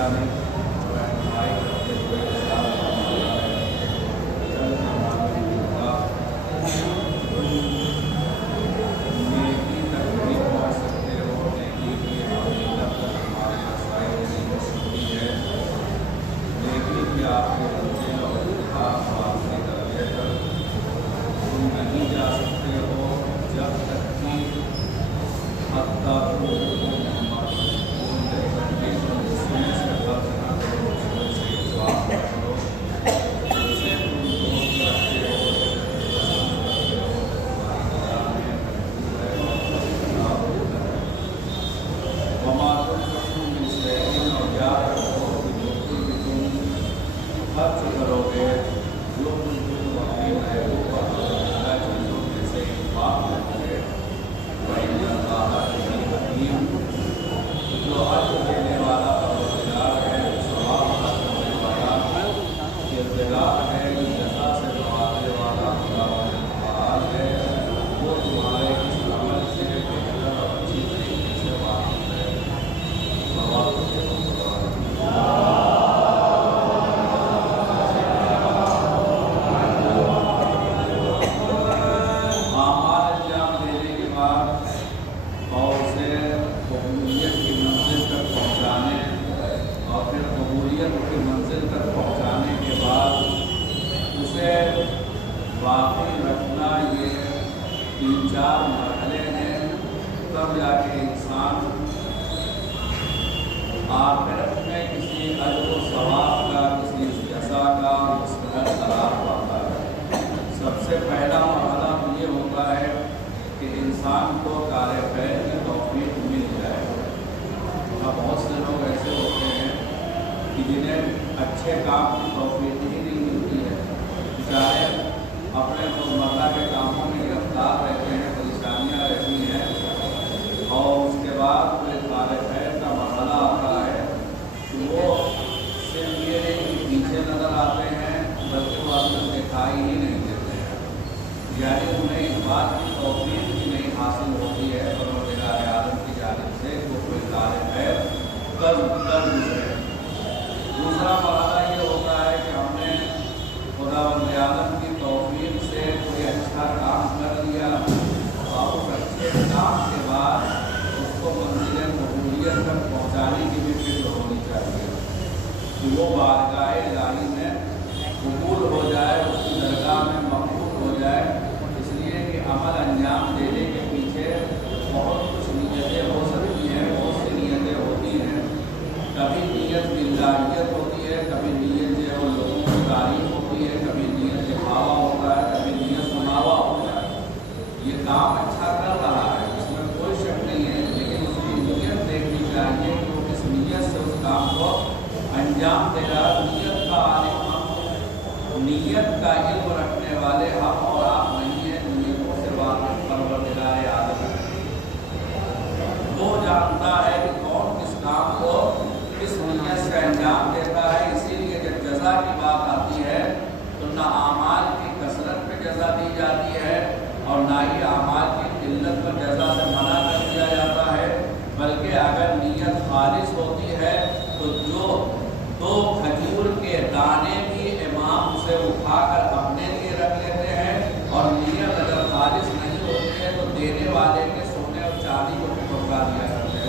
जाने और रहनुमाई करते हुए हिसाब करवाया है। चल हमारी दुआ नेकी तक भी पहुँच सकते हो, नेकी की हकीकत तक हमारे रसाई नहीं हो सकती है, नेकी की आपके मंजिल और इत्तिहाद वापसी दर्जे तक तुम नहीं जा सकते हो जब तक कि हत्ता खर्च करोगे जो तुम अपनी महबूबा चीज़ों में से इंफाक करोगे वही अल्लाह हकीम जो अर्ज देने वाला परवरदिगार है, सवाब करने वाला इर्तिदार है, जज़ा से नवाजने वाला खुदावंद है, वो तुम्हारे इस अमल से बेहतर और अच्छी तरीके से वाकिफ है। सवाब की मंजिल तक पहुँचाने के बाद उसे वाकई रखना, ये 3-4 मरहले हैं, तब जाके इंसान आखिरत में किसी अजर व सवाब का, किसी जज़ा का मुस्तहक़ करार पाता है। सबसे पहला मरहला तो ये होता है कि इंसान को कार खैर की तौफीक मिल जाए। बहुत से लोग ऐसे होते हैं कि जिन्हें अच्छे काम की तौफीक ही नहीं मिलती है, बेचारे अपने रोज़मर्रा के कामों में गिरफ्तार रहते हैं, परेशानियाँ रहती हैं, और उसके बाद कोई कार खैर का मरहला आता है तो वो सिर्फ ये नहीं कि पीछे नज़र आते हैं बल्कि वो अंदर दिखाई ही नहीं देते हैं, यानी उन्हें इस बात की तौफीक भी नहीं हासिल होती है परवरदिगार आलम की जानिब से वो कोई कार खैर कर गुजरे। दूसरा मरहला ये होता है कि हमने खुदावंद आलम की तौफीक से कोई अच्छा काम कर लिया और उस अच्छे काम के बाद उसको मंजिल कबूलियत तक पहुँचाने की भी फिक्र होनी चाहिए कि वो बारगाह इलाही में कबूल हो जाए, उसकी दरगाह में मकबूल हो जाए। इसलिए कि अमल अंजाम देने के पीछे बहुत कुछ नीयतें हो सकती हैं, बहुत सी नीयतें होती हैं। कभी नीयत बिल्लाहियत होती है, कभी नीयत जो है लोगों की तारीफ होती है, कभी नीयत दिखावा होता है, कभी नीयत सुनावा होता है। ये काम अच्छा कर रहा है, इसमें कोई शक नहीं है, लेकिन उसकी नीयत देखनी चाहिए कि वो किस नीयत से उस काम को अंजाम दे रहा है। नीयत का आलिम हम, नीयत का इल्म रखने वाले हम और आप नहीं हैं, नीयतों से वाकिफ परवरदिगार आलम है। वो जानता है कि कौन किस काम को किस नीयत से अंजाम देता है। इसीलिए जब जज़ा की बात आती है तो ना आमाल की कसरत पे जज़ा दी जाती है और ना ही आमाल की किल्लत पर जज़ा से मना कर दिया जाता है, बल्कि अगर नीयत खालिस होती है तो जो 2 खजूर के दाने भी इमाम उसे उठाकर अपने लिए रख लेते हैं, और नीयत अगर खालिस नहीं होती है तो देने वाले के सोने और चांदी को भी पहुँचा दिया करते हैं।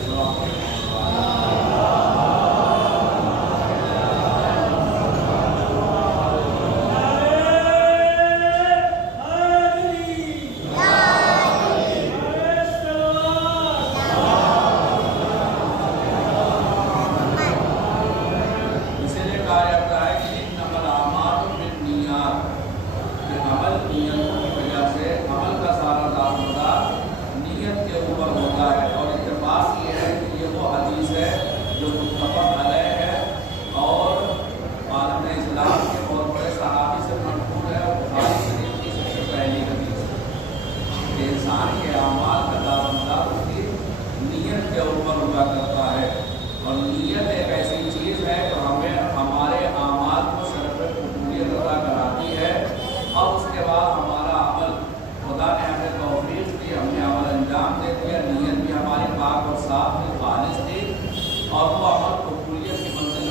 और वो अमल कबूलियत की मंजिल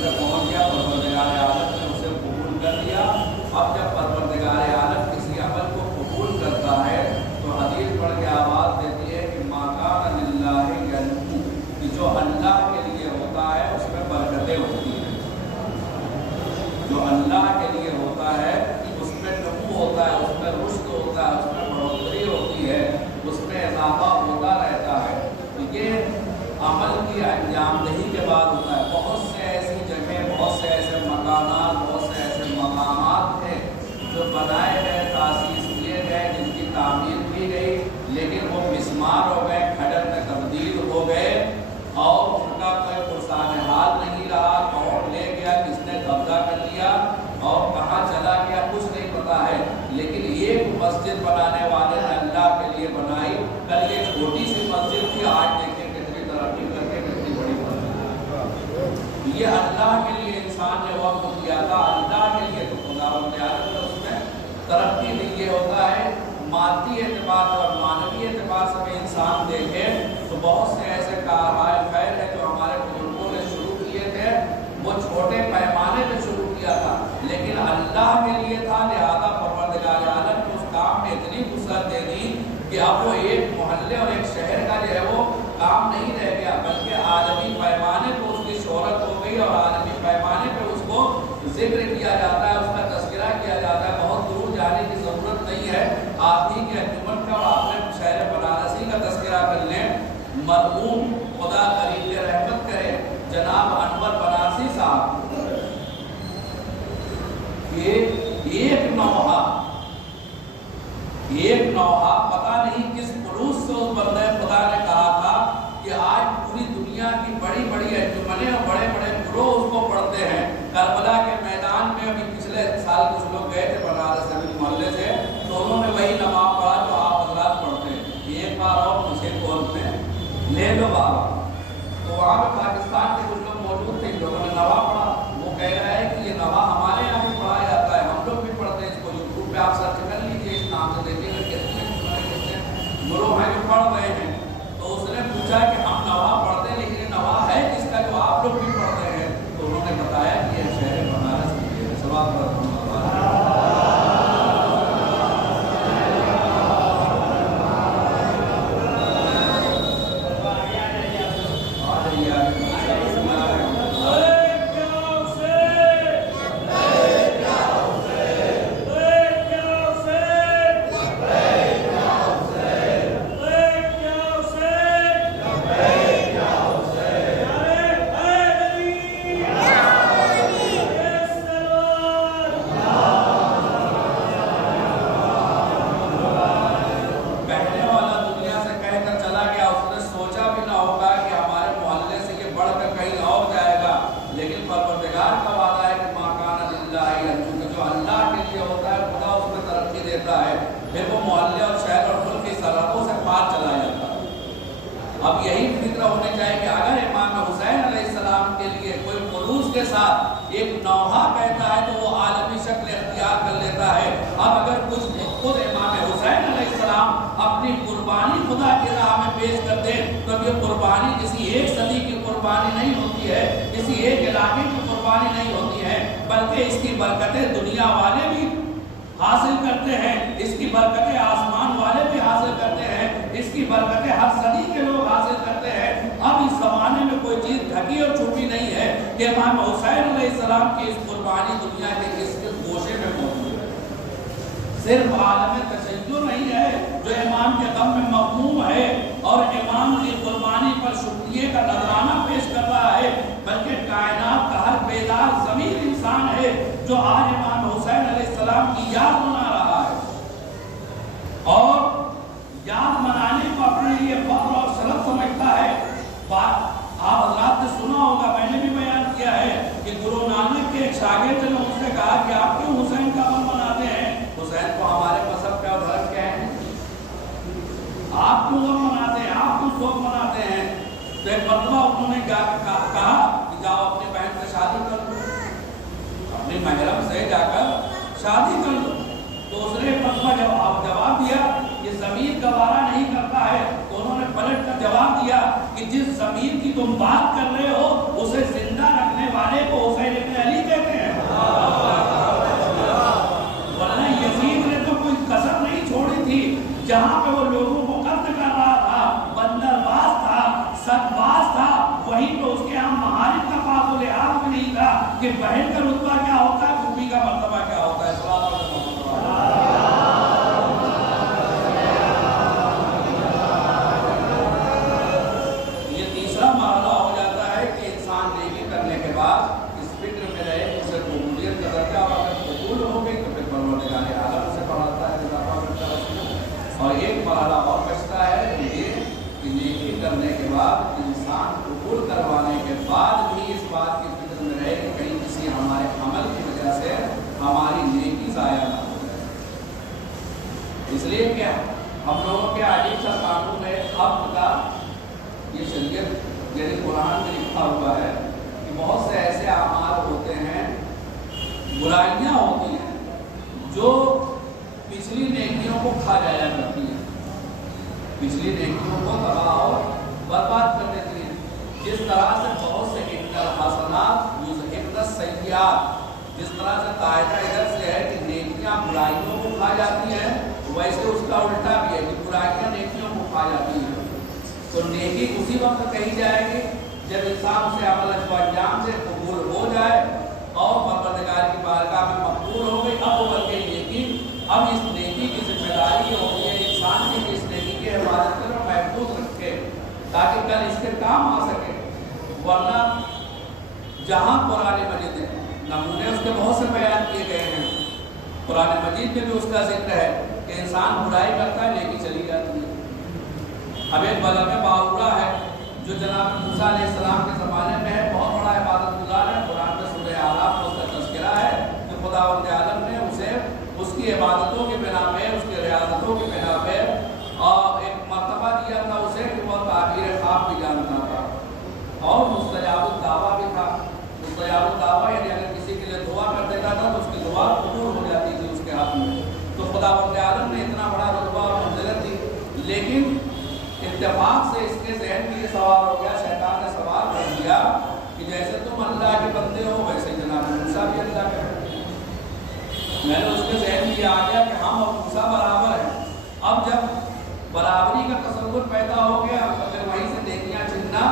بیمار ہو گئے، کھڈر میں تبدیل ہو گئے اور ان کا کوئی پرسان حال نہیں رہا، کون لے گیا، کس نے قبضہ کر لیا اور کہاں چلا گیا، کچھ نہیں پتا ہے۔ لیکن ایک مسجد بنانے والے نے اللہ کے لیے بنائی، کل یہ چھوٹی سی مسجد تھی، آج دیکھیں کتنی ترقی کر کے کتنی بڑی مسجد۔ یہ اللہ کے لیے انسان نے وقت دیا تھا، اللہ کے لیے تو خدا نے اس میں ترقی دی۔ یہ ہوتا ہے مادی اعتبار اور معنوی اعتبار سے بھی انسان دیکھے تو بہت سے ایسے کاربار خیر ہے جو ہمارے بزرگوں نے شروع کیے تھے، وہ چھوٹے پیمانے پہ شروع کیا تھا لیکن اللہ کے لیے تھا، لہذا پروردگار عالم نے اس کام میں اتنی وسعت دے دی کہ اب وہ ایک محلے اور ایک شہر کا جو ہے وہ کام نہیں رہ گیا، بلکہ عالمی پیمانے پہ اس کی شہرت ہو گئی اور عالمی پیمانے پہ اس کو ذکر کیا جاتا ہے، اس کا تذکرہ کیا جاتا ہے۔ بہت دور جانے کی ضرورت نہیں ہے، آپ ہی کے انجمن کا اور آپ نے شہر بنارسی کا تذکرہ کر لیں۔ مرحوم خدا قریب رحمت کرے جناب انور بنارسی صاحب، ایک نوحہ پتہ نہیں کس خلوص سے اس بندے خدا نے کہا تھا کہ آج پوری دنیا کی بڑی بڑی انجمنیں اور بڑے بڑے گروہ اس کو پڑھتے ہیں۔ کربلا کے میدان میں ابھی پچھلے سال کچھ لوگ گئے تھے بنارس سے محلے سے، تو انہوں نے وہی نماز پڑھا جو آپ حضرات پڑھتے ہیں، ایک بار اور مجھے کال میں لے لو بابا۔ تو وہاں پہ پاکستان کے کچھ لوگ موجود تھے، لوگوں نے نوا پڑھا، وہ کہہ رہا ہے کہ یہ نوا ہمارے یہاں بھی پڑھا جاتا ہے، ہم لوگ بھی پڑھتے ہیں اس کو، یوٹیوب پہ آپ سرچ کر لیجیے اس نام سے، دیکھیے گا کتنے گروہ ہیں جو پڑھ رہے ہیں۔ تو اس نے پوچھا کہ ہم نوا پڑھتے ہیں لیکن یہ نوا ہے کس کا جو آپ لوگ بھی پڑھتے ہیں؟ تو انہوں نے بتایا کہ یہ شہر بنارس کی ہے۔ سوال پر اب یہی فکر ہونے چاہیے کہ اگر امام حسین علیہ السلام کے لیے کوئی خلوص کے ساتھ ایک نوحہ کہتا ہے تو وہ عالمی شکل اختیار کر لیتا ہے۔ اب اگر کچھ خود امام حسین علیہ السلام اپنی قربانی خدا کی راہ میں پیش کر دیں تو یہ قربانی کسی ایک صدی کی قربانی نہیں ہوتی ہے، کسی ایک علاقے کی قربانی نہیں ہوتی ہے، بلکہ اس کی برکتیں دنیا والے بھی حاصل کرتے ہیں، اس کی برکتیں آسمان والے بھی حاصل کرتے ہیں، اس کی برکتیں ہر صدی کے لوگ حاصل کرتے ہیں۔ اب اس زمانے میں کوئی چیز ڈھکی اور چھپی نہیں ہے کہ امام حسین علیہ السلام کی اس قربانی دنیا کے کس گوشے میں موجود ہے۔ صرف عالم تشیع نہیں ہے جو امام کے غم میں مغموم ہے اور امام کی قربانی پر شکریہ کا نذرانہ پیش کر رہا ہے، بلکہ کائنات کا ہر بیدار ضمیر انسان ہے جو آج امام حسین علیہ السلام کی یاد منا رہا ہے اور یاد منانے کو اپنے لیے فخر اور شرف سمجھتا ہے۔ آپ حضرات نے سنا ہوگا، میں نے بھی بیان کیا ہے کہ گرو نانک کے ایک شاگرد نے ان سے کہا کہ آپ کیوں حسین کا غم مناتے ہیں؟ حسین کو ہمارے مذہب کا دھرم کیا ہے، آپ کیوں غم مناتے ہیں، آپ کیوں شوق مناتے ہیں؟ تو ایک مرتبہ انہوں نے کہا کہ جاؤ اپنی بہن سے شادی کر دو، اپنی محرم سے جا کر شادی کر دو۔ تو اس نے مرتبہ جواب دیا یہ ضمیر گوارا نہیں کرتا ہے، تو انہوں نے پلٹ کر جواب دیا کہ جس ضمیر کی تم بات کر رہے ہو اسے زندہ رکھنے والے کو حسین ابن علی کہتے ہیں۔ ورنہ یزید نے تو کوئی کسر نہیں چھوڑی تھی، جہاں پہ وہ لوگوں کو قتل کر رہا تھا، بندر باز تھا، سگ باز تھا، وہیں پہ اس کے ہم معارف کا پاس و لحاظ بھی نہیں تھا کہ بہن کا رتبہ کیا ہوتا ہے، پھوپھی کا مرتبہ کیا ہوتا ہے۔ یہ تیسرا مرحلہ ہو جاتا ہے کہ انسان نیکی کرنے کے بعد اس فکر میں رہے اسے قبولیت کا درجہ، اور اگر قبول ہو گئی تو پھر پروردگار عالم سے بڑھاتا ہے، اضافہ کرتا ہے اس میں، اور اور ایک مرحلہ اور بچتا ہے یہ کہ نیکی کرنے کے بعد انسان قبول کروانے کے بعد بھی اس بات کی فکر میں رہے کہ کہیں کسی ہمارے عمل کی وجہ سے ہماری نیکی ضائع نہ ہو جائے۔ اس لیے کہ ہم لوگوں کے عجیب سا قانون ہے حق کا، یہ شریعت یعنی قرآن میں لکھا ہوا ہے کہ بہت سے ایسے اعمال ہوتے ہیں، برائیاں ہوتی ہیں جو پچھلی نیکیوں کو کھا جایا کرتی ہیں، پچھلی نیکیوں کو تباہ اور برباد کر دیتی ہیں۔ جس طرح سے بہت سے ان الحسنات یذہبن السیئات، جس طرح سے قاعدہ ادھر سے ہے کہ نیکیاں برائیوں کو کھا جاتی ہیں، ویسے اس کا الٹا بھی ہے کہ برائیاں نیکیوں کو کھا جاتی ہیں۔ تو نیکی اسی وقت کہی جائے گی جب انسان اسے عمل انجام سے قبول ہو جائے اور پروردگار کی بارگاہ میں مقبول ہو گئی۔ اب وہ بلکہ نیکی، اب اس نیکی کی ذمہ داری یہ ہوتی ہے انسان کی اس نیکی کی حفاظت کرے اور محفوظ رکھے تاکہ کل اس کے کام آ سکے۔ ورنہ جہاں قرآن مجید ہے، نمونے اس کے بہت سے بیان کیے گئے ہیں، قرآن مجید میں بھی اس کا ذکر ہے کہ انسان برائی کرتا ہے نیکی چلی جاتی ہے۔ اب ایک بلغ باورا ہے جو جناب موسیٰ علیہ السلام کے زمانے میں ہے، بہت بڑا عبادت گزار ہے، قرآن میں سورہ اعراف میں اس کا تذکرہ ہے کہ خداوند عالم نے اسے اس کی عبادتوں کی بنا پہ، اس کی ریاضتوں کی بنا پہ اور ایک مرتبہ دیا تھا اسے کہ وہ تعبیر خواب بھی جانتا تھا اور مستجاب الدعویٰ بھی تھا۔ مستجاب الدعویٰ یعنی اگر کسی کے لیے دعا کر دیتا تھا تو اس کی دعا قبول ہو جاتی تھی اس کے حق میں۔ تو خداوند عالم نے اتنا بڑا رتبہ اور منزلت دی، لیکن اتفاق سے اس کے ذہن میں یہ سوال ہو گیا، شیطان نے سوال کر دیا کہ جیسے تم اللہ کے بندے ہو ویسے جناب موسیٰ بھی اللہ کے بندے ہیں۔ میں نے اس کے ذہن میں یہ آ گیا کہ ہم اور موسیٰ برابر ہیں۔ اب جب برابری کا تصور پیدا ہو گیا، پھر وہیں سے نیکیاں چھننا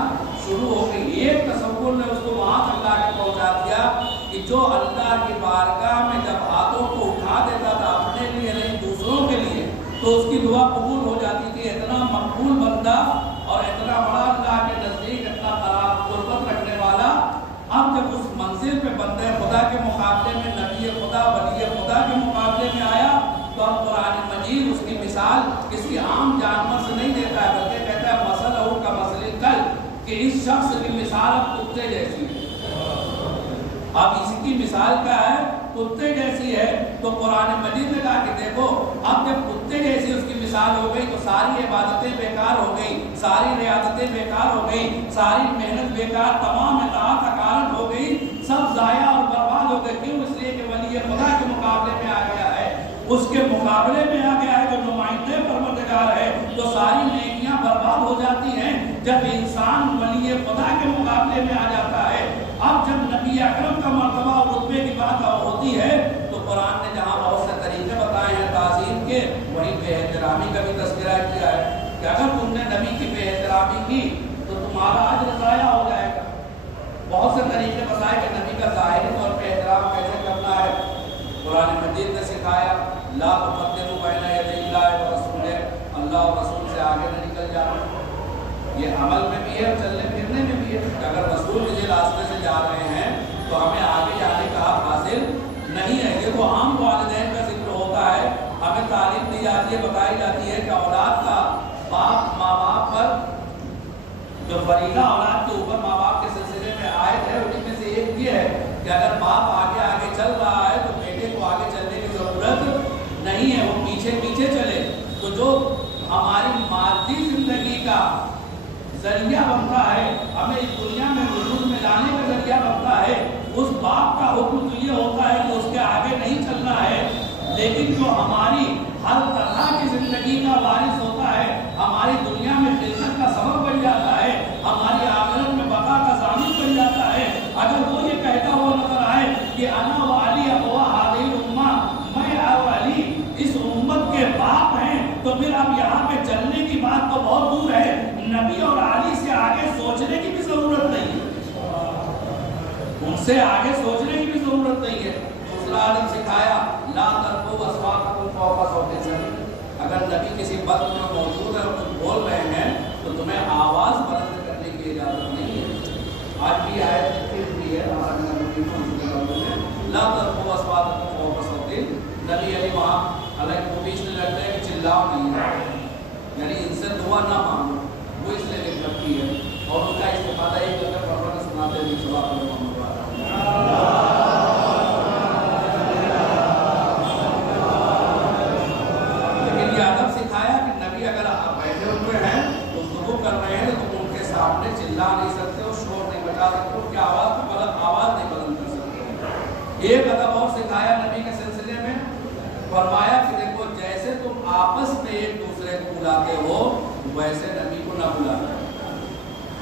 شروع ہو گئی۔ ایک تصور نے اس کو وہاں اللہ کے پہنچا دیا کہ جو اللہ کی بارگاہ میں جب ہاتھوں کو اٹھا دیتا تھا اپنے لیے نہیں دوسروں کے لیے تو اس کی دعا قبول ہو جاتی تھی۔ اتنا مقبول بندہ اور اتنا بڑا اللہ کے نزدیک اتنا قربت رکھنے والا، اب جب اس منزل پہ بندے خدا کے مقابلے میں، نبی خدا، ولی خدا کے مقابلے میں آیا تو اب قرآن مجید اس کی مثال کسی عام جانور سے نہیں دیتا ہے بلکہ کہتا ہے مثلہ کا مثل الکلب، کہ اس شخص کی مثال اب کتے جیسی ہے۔ اب اس کی مثال کیا ہے؟ کتے جیسی ہے۔ تو قرآن مجید نے کہا کہ دیکھو اب جب کتے جیسی اس کی مثال ہو گئی تو ساری عبادتیں بیکار ہو گئی، ساری ریاضتیں بیکار ہو گئی، ساری محنت بیکار، تمام اطاعت اکارت ہو گئی، سب ضائع اور برباد ہو گئے۔ کیوں؟ اس لیے کہ ولی خدا کے مقابلے میں آ گیا ہے، اس کے مقابلے میں آ گیا ہے جو نمائندے پروردگار ہے، تو ساری نیکیاں برباد ہو جاتی ہیں جب انسان ولی خدا کے مقابلے میں آ جاتا ہے۔ اب جب نبی اکرم کا مرتبہ اور رتبے کی بات ہوتی ہے تو قرآن نے جہاں بہت سے طریقے بتائے ہیں تعظیم کے، وہیں بے احترامی کا بھی تذکرہ کیا ہے کہ اگر تم نے نبی کی بے احترامی کی تو تمہارا اجر ضائع ہو جائے گا۔ بہت سے طریقے بتائے کہ نبی کا ظاہری طور پہ احترام کیسے کرنا ہے۔ قرآن مجید نے سکھایا لا تقدموا بین یدی اللہ ورسولہ، اللہ اور رسول سے آگے نہ نکل جانا۔ یہ عمل میں بھی ہے، چلنے پھرنے میں بھی ہے کہ اگر رسول کسی راستے سے جا رہے ہیں تو ہمیں آگے جانے کا حق حاصل نہیں ہے۔ یہ تو عام والدین کا ذکر ہوتا ہے، ہمیں تعلیم دی جاتی ہے، بتائی جاتی ہے کہ اولاد کا باپ ماں باپ پر جو فریضہ اولاد کے اوپر ماں باپ کے سلسلے میں عائد ہے، انہیں میں سے ایک یہ ہے کہ اگر باپ آگے آگے چل رہا ہے تو بیٹے کو آگے چلنے کی ضرورت نہیں ہے، وہ پیچھے پیچھے چلے۔ تو جو ہماری مادی زندگی کا ذریعہ بنتا ہے، ہمیں اس دنیا میں وجود میں لانے کا ذریعہ بنتا ہے، اس باپ کا حکم تو یہ ہوتا ہے کہ اس کے آگے نہیں چلنا ہے، لیکن جو ہماری ہر طرح کی زندگی کا وارث ہوتا ہے، ہماری دنیا میں خدمت کا سبب بن جاتا ہے، ہماری آخرت میں بقا کا ضامن بن جاتا ہے، اگر وہ یہ کہتا ہوا نظر آئے کہ انا و علی ابوا ہذہ الامہ، میں اور علی اس امت کے باپ ہیں، تو پھر اب یہاں پہ چلنے کی بات تو بہت دور ہے، نبی اور علی سے آگے سوچنے کی بھی ضرورت نہیں ہے، ان سے آگے سوچنے کی بھی ضرورت نہیں ہے۔ دوسرا نے سکھایا لا ترفعوا اصواتکم فوق صوت النبی، اگر نبی کسی وقت میں موجود ہے اور تم بول رہے ہیں تو تمہیں آواز بلند کرنے کی اجازت نہیں ہے۔ آج بھی آیت لکھی ہوئی ہے لا ترفعوا اصواتکم فوق صوت النبی، وہاں حالانکہ وہ بیچ میں لگتا ہے کہ چلاؤ نہیں ہے، चिल्ला नहीं सकते हो, शोर नहीं बजा सकते हो, क्या आवाज़ नहीं बुलंद कर सकते हो। एक अदब और सिखाया नबी के सिलसिले में, फरमाया कि देखो जैसे तुम आपस में एक दूसरे को बुलाते हो वैसे नबी को ना बुलाना।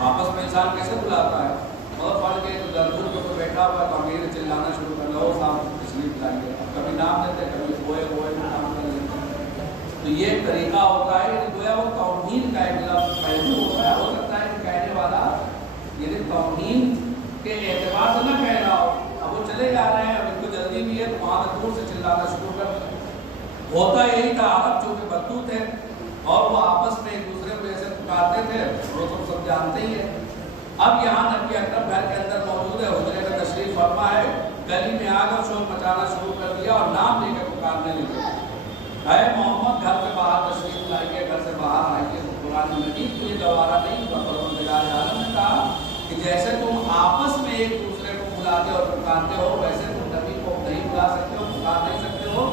आपस में इंसान कैसे बुलाता है, बहुत फल के दरदूर के ऊपर बैठा हुआ तो अमीर चिल्लाना शुरू कर लो साहब तशरीफ लाइए, कभी नाम लेते कभी कोए नाम कर लेते। तो ये तरीका होता है, ये गोया वो तौहीन का एक पहलू होता है। हो सकता है कि कहने वाला यदि तौहीन के एतबार से न कह रहा हो, अब वो चले जा रहे हैं, अब इनको जल्दी भी है तो वहाँ दूर से चिल्लाना शुरू कर। होता यही था, अरब चूँकि बद्दू थे और वो आपस में एक दूसरे को ऐसे पुकारते थे, वो तो सब जानते ही है। अब यहाँ नबी अकरम घर के अंदर मौजूद है, हुजरे में तशरीफ फरमा है, गली में आकर शोर मचाना शुरू कर दिया और नाम लेकर पुकारने लगे, है मोहम्मद घर से बाहर तशरीफ लाइए, घर से बाहर आइए। तो कुरान मजीद को ये गवारा नहीं हुआ, परवरदिगार आलम ने कहा कि जैसे तुम आपस में एक दूसरे को बुलाते और पुकारते हो वैसे तुम नबी को नहीं बुला सकते हो, पुकार नहीं सकते हो।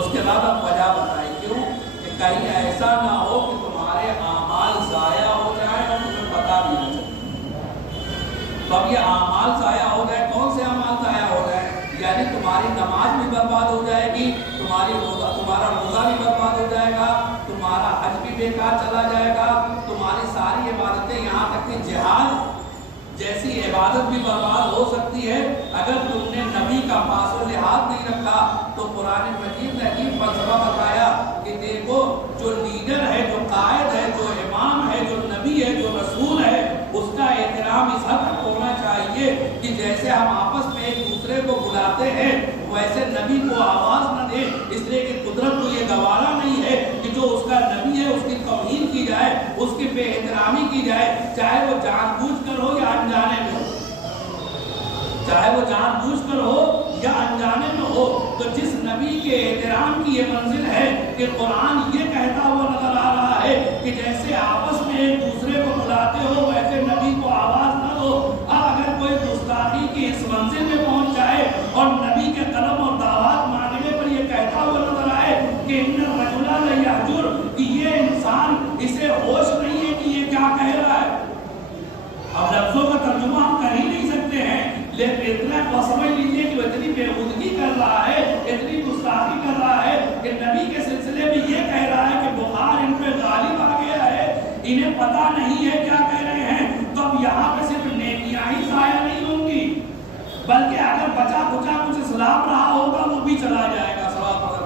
उसके बाद अब वजह बताई क्यों, कि कहीं ऐसा ना हो कि तुम्हारे आमाल ज़ाया हो जाए और तुम्हें पता भी ना चले। तो अब ये आमाल ज़ाया हो जाए, कौन से आमाल ज़ाया हो जाए, यानी तुम्हारी नमाज भी बर्बाद हो जाएगी, तुम्हारा रोज़ा भी बर्बाद हो जाएगा, तुम्हारा हज भी बेकार चला जाएगा, तुम्हारी सारी इबादतें यहाँ तक कि जिहाद जैसी इबादत भी बर्बाद हो सकती है अगर तुमने नबी का पासो लिहाज नहीं रखा। तो कुरान मजीद ने अजीब फलसफा बताया कि देखो जो लीडर है, जो कायद है, जो इमाम है, जो नबी है, जो रसूल है, उसका एहतराम इस हद तक होना चाहिए कि जैसे हम आपस में एक दूसरे को बुलाते हैं वैसे नबी को आवाज़ न दे, इसलिए कि कुदरत को ये गवारा नहीं है कि जो उसका नबी है उसकी तौहीन की जाए, उसकी बेएहतरामी की जाए, चाहे वो जानबूझकर हो या अनजाने में हो, चाहे वो जानबूझकर हो या अनजाने में हो। तो जिस नबी के एहतराम की ये मंजिल है कि कुरान ये कहता हुआ नजर आ रहा है कि जैसे आपस में एक दूसरे को बुलाते हो वैसे नबी को आवाज़ न दो। अब अगर कोई गुस्ताखी की इस मंजिल में पहुंच जाए और नबी के कलम और दावत मांगने पर ये कहता हुआ नजर आए कि इन्ना रजुला ला यहजुर, कि ये इंसान इसे होश नहीं है कि ये क्या कह रहा है। अब लफ्जों का तर्जुमा हम कर ही नहीं सकते हैं, लेकिन इतना तो समझ लीजिए कि वो इतनी बेखुदगी कर रहा है, इतनी गुस्ताखी कर रहा है कि नबी के सिलसिले में ये कह रहा है कि बुखार इन पे गालिब आ गया है, इन्हें पता नहीं है क्या कह रहे हैं। तो अब यहाँ पे सिर्फ नेकियां ही ज़ाया नहीं होंगी, बल्कि अगर बचा कुचा कुछ इस्लाम रहा होगा वो भी चला जाएगा। सवाब अगर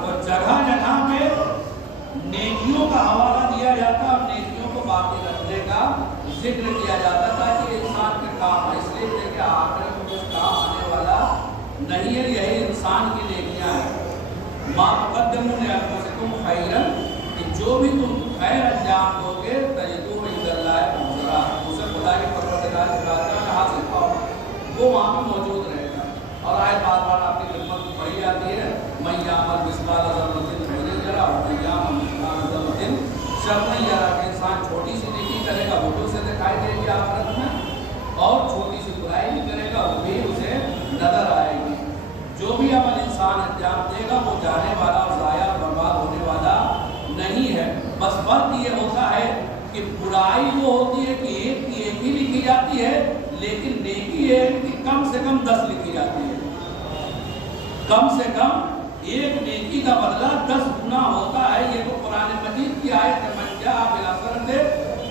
तो जगह जगह पे नेकियों का हवाला दिया जाता और नेकियों को बाकी रखने का जिक्र किया जाता ताकि इंसान के काम है। इसलिए देखिए आखिर में कुछ काम आने वाला नहीं है, यही इंसान की नेकियां हैं। माँ मुक़द्दमून लिअन्फुसिकुम खैरन, कि जो भी तुम खैर अंजाम दोगे तजिदूहु इंदल्लाहि मग़फ़िरा, उसे खुदा के परवरदिगार की बारगाह में हासिल पाओ, वो वहाँ पे मौजूद रहेगा। और आयत बार बार आपकी खिदमत में पढ़ी जाती है, मैं यामल मिस्काल ज़र्रतिन खैरन यरा व यामल मिस्काल ज़र्रतिन शर्रन यरा, कि इंसान छोटी सी नेकी करेगा वो भी उसे दिखाई देगी आखिरत में, और छोटी सी बुराई भी करेगा वो भी उसे नजर आएगी। जो भी अमल इंसान अंजाम देगा वो जाने वाला और ज़ाया बर्बाद होने वाला नहीं है। बस फर्क ये होता है कि बुराई वो होती है कि एक की एक ही लिखी जाती है, लेकिन नेकी है कि कम से कम 10 लिखी जाती है। कम से कम एक नेकी का बदला 10 गुना होता है। ये तो कुरान मजीद की आयत है, मन जाअ बिल हसनति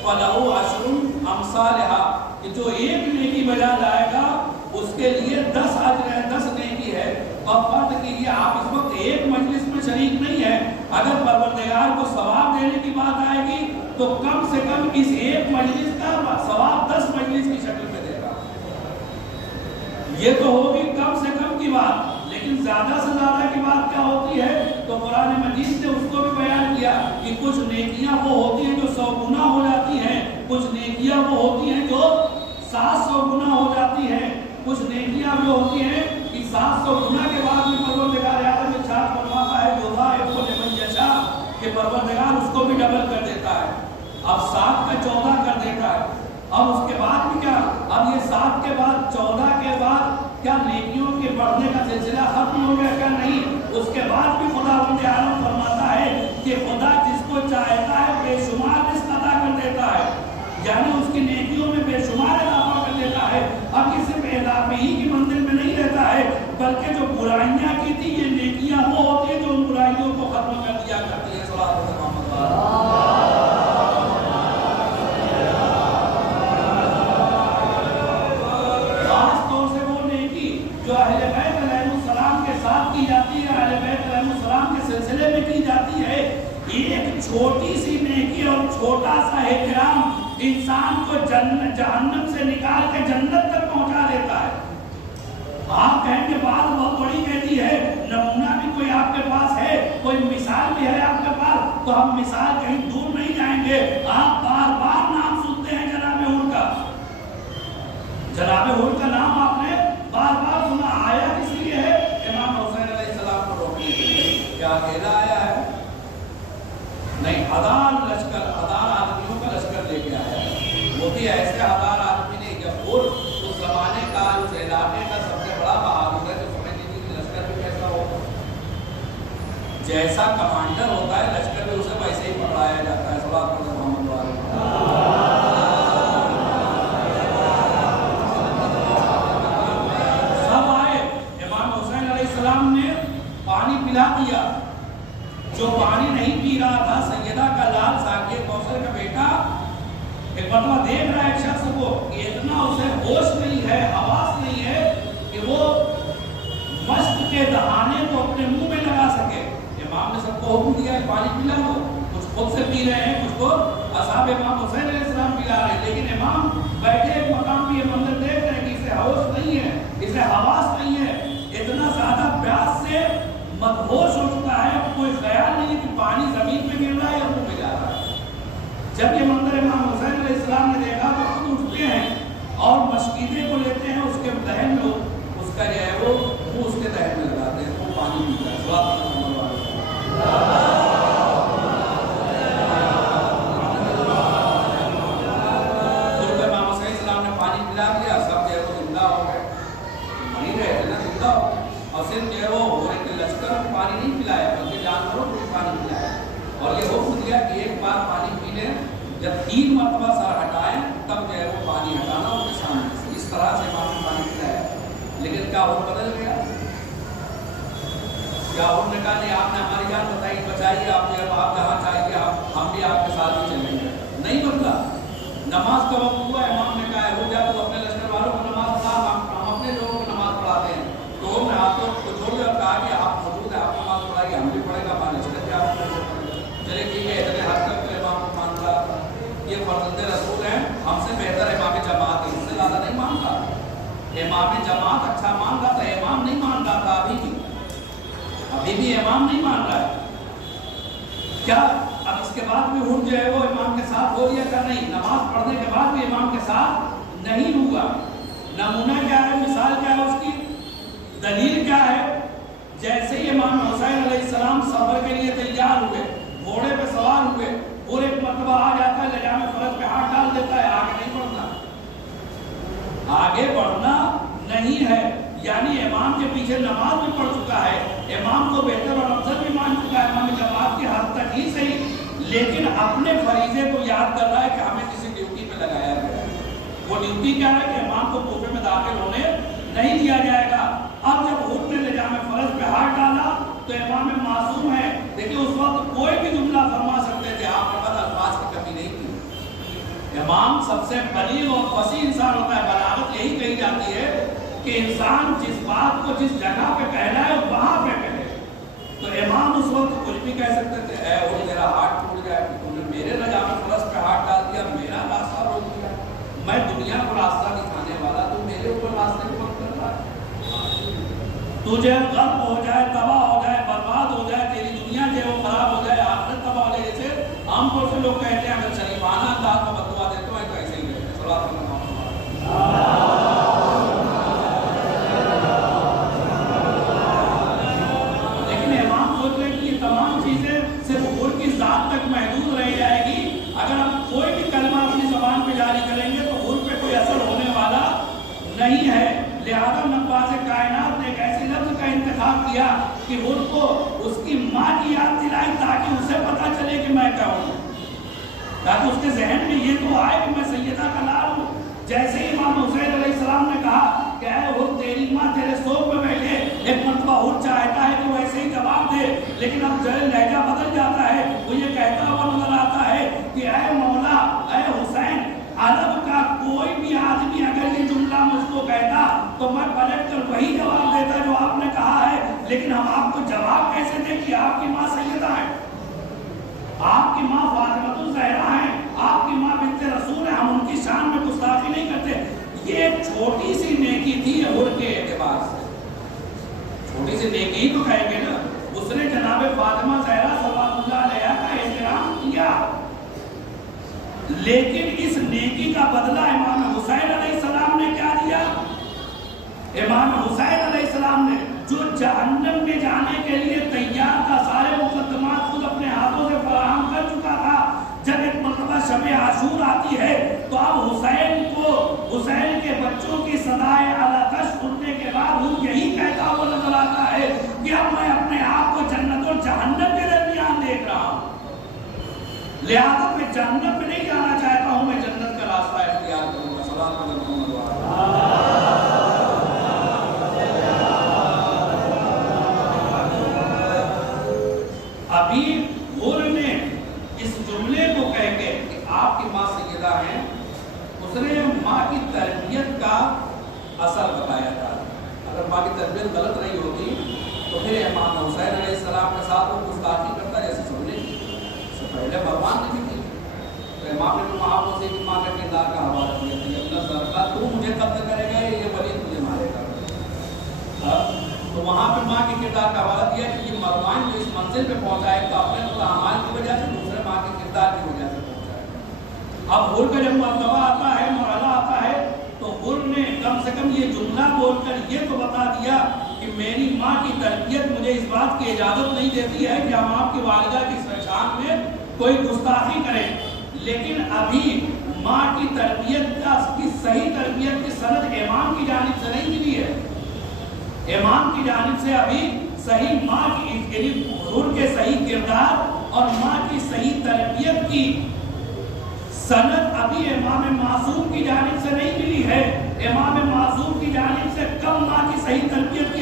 फलहु अशरु अमसालिहा, कि जो एक नेकी बजा लाएगा उसके लिए 10 अजर है, 10 नेकी है। और फर्ज कीजिए आप इस वक्त एक मजलिस में शरीक नहीं है, अगर परवरदिगार को सवाब देने की बात आएगी तो कम से कम इस एक मजलिस का सवाब 10 मजलिस की शक्ल में देगा। ये तो होगी कम से कम की बात, लेकिन ज्यादा से ज्यादा की बात क्या होती है, तो कुरान मजीद ने उसको भी बयान किया कि कुछ नेकियां वो होती हैं जो 100 गुना हो जाती हैं, कुछ नेकियां वो होती हैं जो 700 गुना हो जाती हैं, कुछ नेकियां वो होती हैं कि 700 गुना के बाद भी परवरदिगार आलम इरशाद फरमाता है युज़ाइफ़ु लिमन यशा, कि परवरदिगार उसको भी डबल कर देता है। अब 7 का 14 कर देता है। अब उसके बाद भी क्या, अब ये 7 के बाद 14 के बाद क्या नेकियों के बढ़ने का सिलसिला खत्म हो गया? क्या नहीं, اس کے بعد بھی خداوند عالم فرماتا ہے کہ خدا جس کو چاہتا ہے بے شمار رزق عطا کر دیتا ہے، یعنی اس کی نیکیوں میں بے شمار اضافہ کر دیتا ہے۔ اب یہ صرف اضافے ہی کی منزل میں نہیں رہتا ہے، بلکہ جو برائیاں کی تھی یہ نیکیاں وہ ہوتی ہیں جو ان برائیوں کو ختم کر دیا کرتی ہیں۔ صلی اللہ علیہ وسلم۔ جو اہل بیت علیہ السلام کے ساتھ کی جاتی ہے، اہل بیت علیہ السلام کے سلسلے میں کی جاتی ہے، ایک چھوٹی سی نیکی اور چھوٹا سا احترام انسان کو جہنم سے نکال کے جنت تک پہنچا دیتا ہے۔ آپ کہیں کہ بات بہت بڑی کہتی ہے، نمونہ بھی کوئی آپ کے پاس ہے، کوئی مثال بھی ہے آپ کے پاس، تو ہم مثال کہیں دور نہیں جائیں گے۔ آپ بار بار نام سنتے ہیں جناب حور کا، جناب حور کا نام آپ نے بار بار سنا، آیا کس لیے ہے؟ امام حسین علیہ السلام کو روکنے کے لیے۔ کیا اکیلا آیا ہے؟ نہیں، ہزار لشکر، ہزار آدمیوں کا لشکر لے کے آیا ہے۔ وہ بھی ایسے ہزار آدمی نہیں کہ حور اس زمانے کا، اس علاقے کا سب سے بڑا بہادر ہے، تو سمجھ لیجیے کہ لشکر بھی کیسا ہوگا۔ جیسا کمانڈر ہوتا ہے لشکر بھی اسے ویسے ہی پکڑایا جاتا ہے۔ صلی اللہ علیہ وسلم۔ نے پانی پلا دیا، جو پانی نہیں پی رہا تھا سیدہ کا لال ساقیہ کوثر کا بیٹا ایک مرتبہ دیکھ رہا ہے ایک شخص کو کہ اتنا اسے ہوش نہیں ہے، حواس نہیں ہے کہ وہ مشق کے دہانے کو اپنے منہ میں لگا سکے۔ امام نے سب کو حکم دیا کہ پانی پلا دو، کچھ خود سے پی رہے ہیں، کچھ کو اصحاب امام حسین علیہ السلام پلا رہے ہیں، لیکن امام بیٹھے ایک مقام پہ یہ منظر دیکھ رہے ہیں کہ اسے ہوش نہیں ہے، اسے حواس نہیں ہے، اتنا زیادہ پیاس سے مدہوش ہو چکا ہے، کوئی خیال نہیں کہ پانی زمین پہ گر رہا ہے یا منہ میں جا رہا ہے۔ جب یہ منظر امام حسین علیہ السلام نے دیکھا تو خود اٹھتے ہیں اور مشکیدے کو لیتے ہیں، اس کے دہن میں اس کا جو ہے وہ منہ اس کے دہن میں لگاتے ہیں، وہ پانی پیتا ہے۔ امام حسین السلام نے پانی پلا دیا، سب جو ہے وہ زندہ ہو گئے، نہیں رہے تھے نا، زندہ ہو گئے۔ اور صرف جو ہے وہ ایک لشکر کو پانی نہیں پلایا بلکہ جانوروں کو بھی پانی پلایا، اور یہ حکم دیا کہ ایک بار پانی پی لیں، جب 3 مرتبہ سر ہٹائیں تب جو ہے وہ پانی ہٹانا ان کے سامنے سے۔ اس طرح سے امام نے پانی پلایا، لیکن کیا حکم بدل گیا؟ کیا حکم نے کہا نہیں آپ نے ہماری جان بچائی، آپ جہاں چاہیے ہم بھی آپ کے ساتھ ہی چلیں گے؟ نہیں بدلا۔ نماز کا وقت ہوا، امام نے کہا ہو جا تو اپنے لشکر والوں کو نماز پڑھا، ہم اپنے لوگوں کو نماز پڑھاتے ہیں۔ تو نے ہاتھوں کو چھوڑ دیا اور کہا کہ آپ موجود ہیں، آپ نماز پڑھائیے، ہم بھی پڑھے گا، مانے چلے گئے آپ چلے ٹھیک ہے۔ اتنے حد تک تو امام کو مان رہا تھا، یہ فرزند رسول ہیں، ہم سے بہتر امام جماعت ہے، اس سے زیادہ نہیں مان رہا۔ امام جماعت اچھا مان رہا تھا، امام نہیں مان رہا تھا، ابھی بھی امام نہیں مان رہا ہے۔ کیا اب اس کے بعد بھی حکم جو ہے وہ امام کے ساتھ ہو گیا؟ کیا نہیں؟ نماز پڑھنے کے بعد بھی امام کے ساتھ نہیں ہوا۔ نمونہ کیا ہے؟ مثال کیا ہے اس کی؟ دلیل کیا ہے؟ جیسے ہی امام حسین علیہ السلام سفر کے لیے تیار ہوئے، گھوڑے پہ سوار ہوئے، اور ایک مرتبہ آ جاتا ہے لجام فرج پہ ہاتھ ڈال دیتا ہے، آگے نہیں بڑھنا، آگے بڑھنا نہیں ہے۔ یعنی امام کے پیچھے نماز بھی پڑھ چکا ہے، امام کو بہتر اور افضل بھی مان چکا ہے، امام جماعت کی حد تک ہی صحیح، لیکن اپنے فریضے کو یاد کر رہا ہے کہ ہمیں کسی ڈیوٹی پہ لگایا گیا ہے۔ وہ ڈیوٹی کیا ہے کہ امام کو کوفے میں داخل ہونے نہیں دیا جائے گا۔ اب جب حکم نے لجام فرض پہ ہاتھ ڈالا تو امام معصوم ہے، دیکھیں اس وقت کوئی بھی جملہ فرما سکتے تھے، آپ کے پاس الفاظ کی کمی نہیں تھی۔ امام سب سے بلیغ اور فصیح انسان ہوتا ہے، بلاغت یہی کہی جاتی ہے کہ انسان جس بات کو جس جگہ پہ کہنا ہے وہاں پہ کہے۔ تو امام اس وقت کچھ بھی کہہ سکتے تھے، اے وہ میرا ہاتھ ٹوٹ جائے، تم نے میرے لجام فرض پہ ہاتھ ڈال دیا، میرا راستہ روک دیا، میں دنیا کو راستہ دکھانے والا، تو میرے اوپر راستے کو بند کر رہا ہے۔ تجھے غرق ہو جائے، تباہ ہو جائے، برباد ہو جائے، تیری دنیا جو ہے وہ خراب ہو جائے، آخرت تباہ ہو جائے، جیسے عام طور سے لوگ کہتے ہیں اگر شریفانہ انداز میں بددعا دیتے ہیں تو ایسے ہی کہتے ہیں۔ صلی اللہ علیہ وسلم۔ لیکن امام سوچ رہے کہ یہ تمام چیزیں صرف حضور کی ذات تک محدود رہ جائے گی، اگر ہم کوئی بھی کلمہ اپنی زبان پہ جاری کریں گے تو حضور پہ کوئی اثر ہونے والا نہیں ہے، لہذا نباز کائنات نے ایک ایسی لفظ کا انتخاب انتخاب کیا کہ ان کو اس کی ماں کی یاد دلائی تاکہ اسے پتا چلے کہ میں کیا ہوں، تاکہ اس کے ذہن میں یہ تو آئے کہ میں سیدہ کا لال ہوں۔ جیسے ہی امام حسین علیہ السلام نے کہا کہ اے حر تیری ماں تیرے سوگ میں بیٹھے، ایک مرتبہ حر چاہتا ہے کہ وہ ایسے ہی جواب دے، لیکن اب جو لہجہ بدل جاتا ہے، وہ یہ کہتا ہوا نظر آتا ہے کہ اے مولا اے حسین، عرب کا کوئی بھی آدمی اگر یہ جملہ مجھ کو کہتا تو میں پلٹ کر وہی جواب دیتا جو آپ نے کہا ہے، لیکن ہم آپ کو جواب کیسے دیں کہ آپ کی ماں سیدہ ہے، آپ کی ماں فاطمہ الزہرا ہیں، آپ کی ماں بنت رسول ہیں، ہم ان کی شان میں گستاخی نہیں کرتے۔ یہ ایک چھوٹی سی نیکی تھی حر کے اعتبار سے، چھوٹی سی نیکی ہی تو کہیں گے نا، اس نے جناب فاطمہ زہرا صلوات اللہ علیہا کا احترام کیا، لیکن اس نیکی کا بدلہ امام حسین علیہ السلام نے کیا دیا؟ امام حسین علیہ السلام نے جو جہنم میں جانے کے لیے تیار تھا، سارے مقدمات خود اپنے ہاتھوں سے فراہم کر چکا تھا، جب ایک مرتبہ شب عاشور آتی ہے تو اب حسین کو، حسین کے بچوں کی صدائے اعلیٰ سننے کے بعد وہ یہی کہتا ہوا نظر آتا ہے کہ اب میں اپنے آپ کو جنت اور جہنم کے درمیان دیکھ رہا ہوں، لہذا میں جہنم میں نہیں جانا چاہتا ہوں، میں جنت کا راستہ اختیار کروں گا۔ صلوات ابھی حر نے اس جملے کو کہہ کے کہ آپ کی ماں سیدہ ہیں، اس نے ماں کی تربیت کا اثر بتایا تھا۔ اگر ماں کی تربیت غلط نہیں ہوتی تو پھر امام حسین علیہ السلام کے ساتھ وہ گستاخی کرتا جیسے سننے اس سے پہلے بھگوان نے بھی کی، تو امام نے آپ سے کی ماں کے کردار کا حوالہ دیا تھا، اللہ سرکار تو مجھے قتل کرے گا، یہ ولی تجھے مارے گا، تو وہاں پہ ماں کے کردار کا حوالہ دیا کہ یہ مروان جو اس منزل پہ پہنچا ہے تو اپنے تو اعمال کی وجہ سے، دوسرے ماں کے کردار کی وجہ سے پہنچا ہے۔ اب حر کا جب مرتبہ آتا ہے، مرحلہ آتا ہے، تو حر نے کم سے کم یہ جملہ بول کر یہ تو بتا دیا کہ میری ماں کی تربیت مجھے اس بات کی اجازت نہیں دیتی ہے کہ ہم آپ کی والدہ کی شان میں کوئی گستاخی کریں، لیکن ابھی ماں کی تربیت کا کی صحیح تربیت کی سند امام کی جانب سے نہیں ملی ہے، امام کی جانب سے ابھی صحیح ماں کی حر کے صحیح کردار اور ماں کی صحیح تربیت کی سند ابھی امام معصوم کی جانب سے نہیں ملی ہے۔ امام معصوم کی جانب سے کم ماں کی صحیح تربیت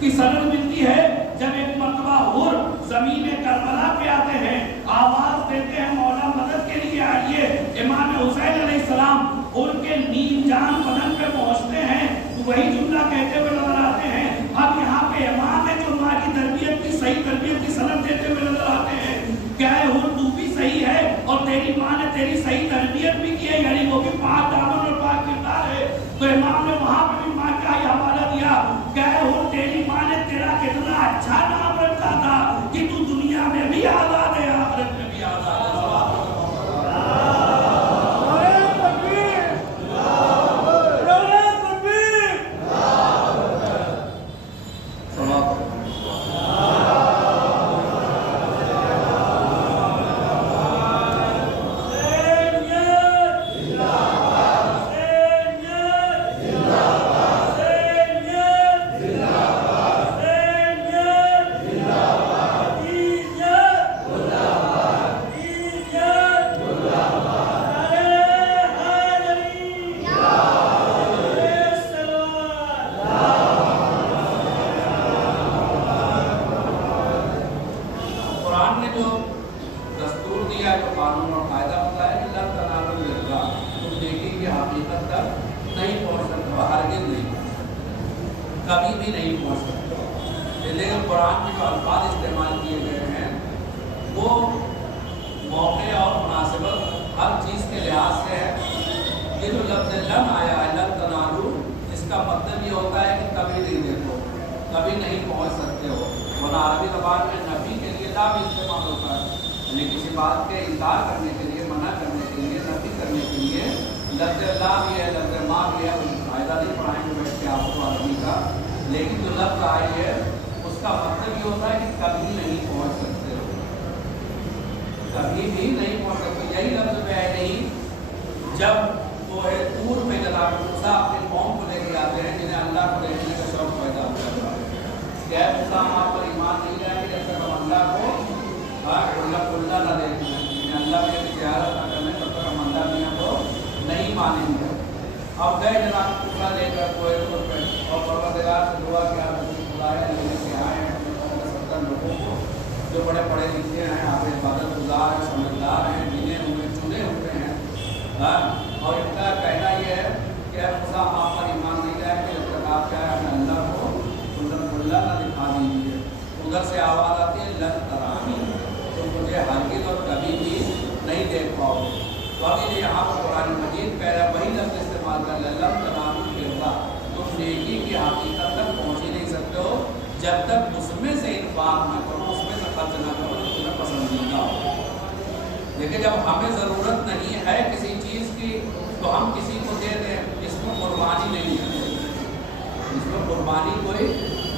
کی سند ملتی ہے جب ایک مرتبہ حر زمین کربلا پہ آتے ہیں، آواز دیتے ہیں مولا مدد کے لیے آئیے، امام حسین علیہ السلام ان کے نیم جان بدن پہ پہنچتے ہیں، وہی جملہ کہتے ہوئے نظر آتے ہیں۔ اب یہاں پہ امام ہے جو ماں کی تربیت کی صحیح تربیت کی سند دیتے ہوئے نظر آتے ہیں، کیا ہے حر تو بھی صحیح ہے اور تیری ماں نے تیری صحیح تربیت بھی کی ہے، یعنی وہ بھی پاک دامن اور پاک کردار ہے، تو امام نے وہاں پہ بھی ماں کا ہی حوالہ دیا، کیا ہے حر تیری ماں نے تیرا کتنا اچھا نام رکھا تھا کہ تو دنیا میں بھی آزاد ہے، آخرت میں بھی آزاد ہے۔ کبھی بھی نہیں پہنچ سکتے، لیکن قرآن میں جو الفاظ استعمال کیے گئے ہیں وہ موقع اور مناسبت ہر چیز کے لحاظ سے ہے۔ یہ جو لفظ لن آیا ہے، لن تنالو، اس کا مطلب یہ ہوتا ہے کہ کبھی نہیں دیکھو، کبھی نہیں پہنچ سکتے ہو، ورنہ عربی زبان میں نفی کے لیے لا بھی استعمال ہوتا ہے، یعنی کسی بات کے انکار کرنے کے لیے، منع کرنے کے لیے، نفی کرنے کے لیے لفظ لا بھی ہے، لفظ ما بھی ہے۔ فائدہ نہیں پڑھائیں گے بیٹھ کے آپ کو عربی کا، لیکن جو لفظ آئی ہے اس کا مطلب یہ ہوتا ہے کہ کبھی نہیں پہنچ سکتے ہو، کبھی بھی نہیں پہنچ سکتے۔ یہی لفظ ہے نہیں جب وہ طور پہ جناب موسیٰ اپنے قوم کو لے کے آتے ہیں جنہیں اللہ کو دیکھنے کا شوق پیدا ہوتا ہے، क्या मूसा हम आप पर ईमान नहीं लाएंगे जब तक हम अल्लाह को खुल्ला न देखें, अल्लाह के ज़ियारत न करने तब तक हम अल्लाह मियाँ को नहीं मानेंगे। अब गए जनाब मूसा लेकर कोई और परवरदिगार से दुआ कि आप बुलाए लेने के आए हैं 70 लोगों को जो बड़े पढ़े लिखे हैं, आप इबादत गुजार हैं, समझदार हैं, जिन्हें हुए चुने हुए हैं। और इनका कहना यह है कि मूसा आप पर ईमान नहीं लाएंगे जब तक आप क्या है अल्लाह को खुल्ला न दिखा दीजिए। उधर से आवाज़ आती है लन तरानी, तो मुझे हरगिज़ और कभी भी नहीं देख पाओगे। तो अभी यहाँ पर कुरान मजीद कह रहा है वही लफ्ज़ इस्तेमाल कर लन तरानी कहता, तुम नेकी की हकीकत तक पहुँच ही नहीं सकते हो जब तक उसमें से इन्फाक न करो, उसमें से खर्च न करो जो तुम्हें पसंदीदा हो। देखिए जब हमें ज़रूरत नहीं है किसी चीज़ की तो हम किसी को दे दें, इसमें कुर्बानी नहीं है, इसमें कुर्बानी कोई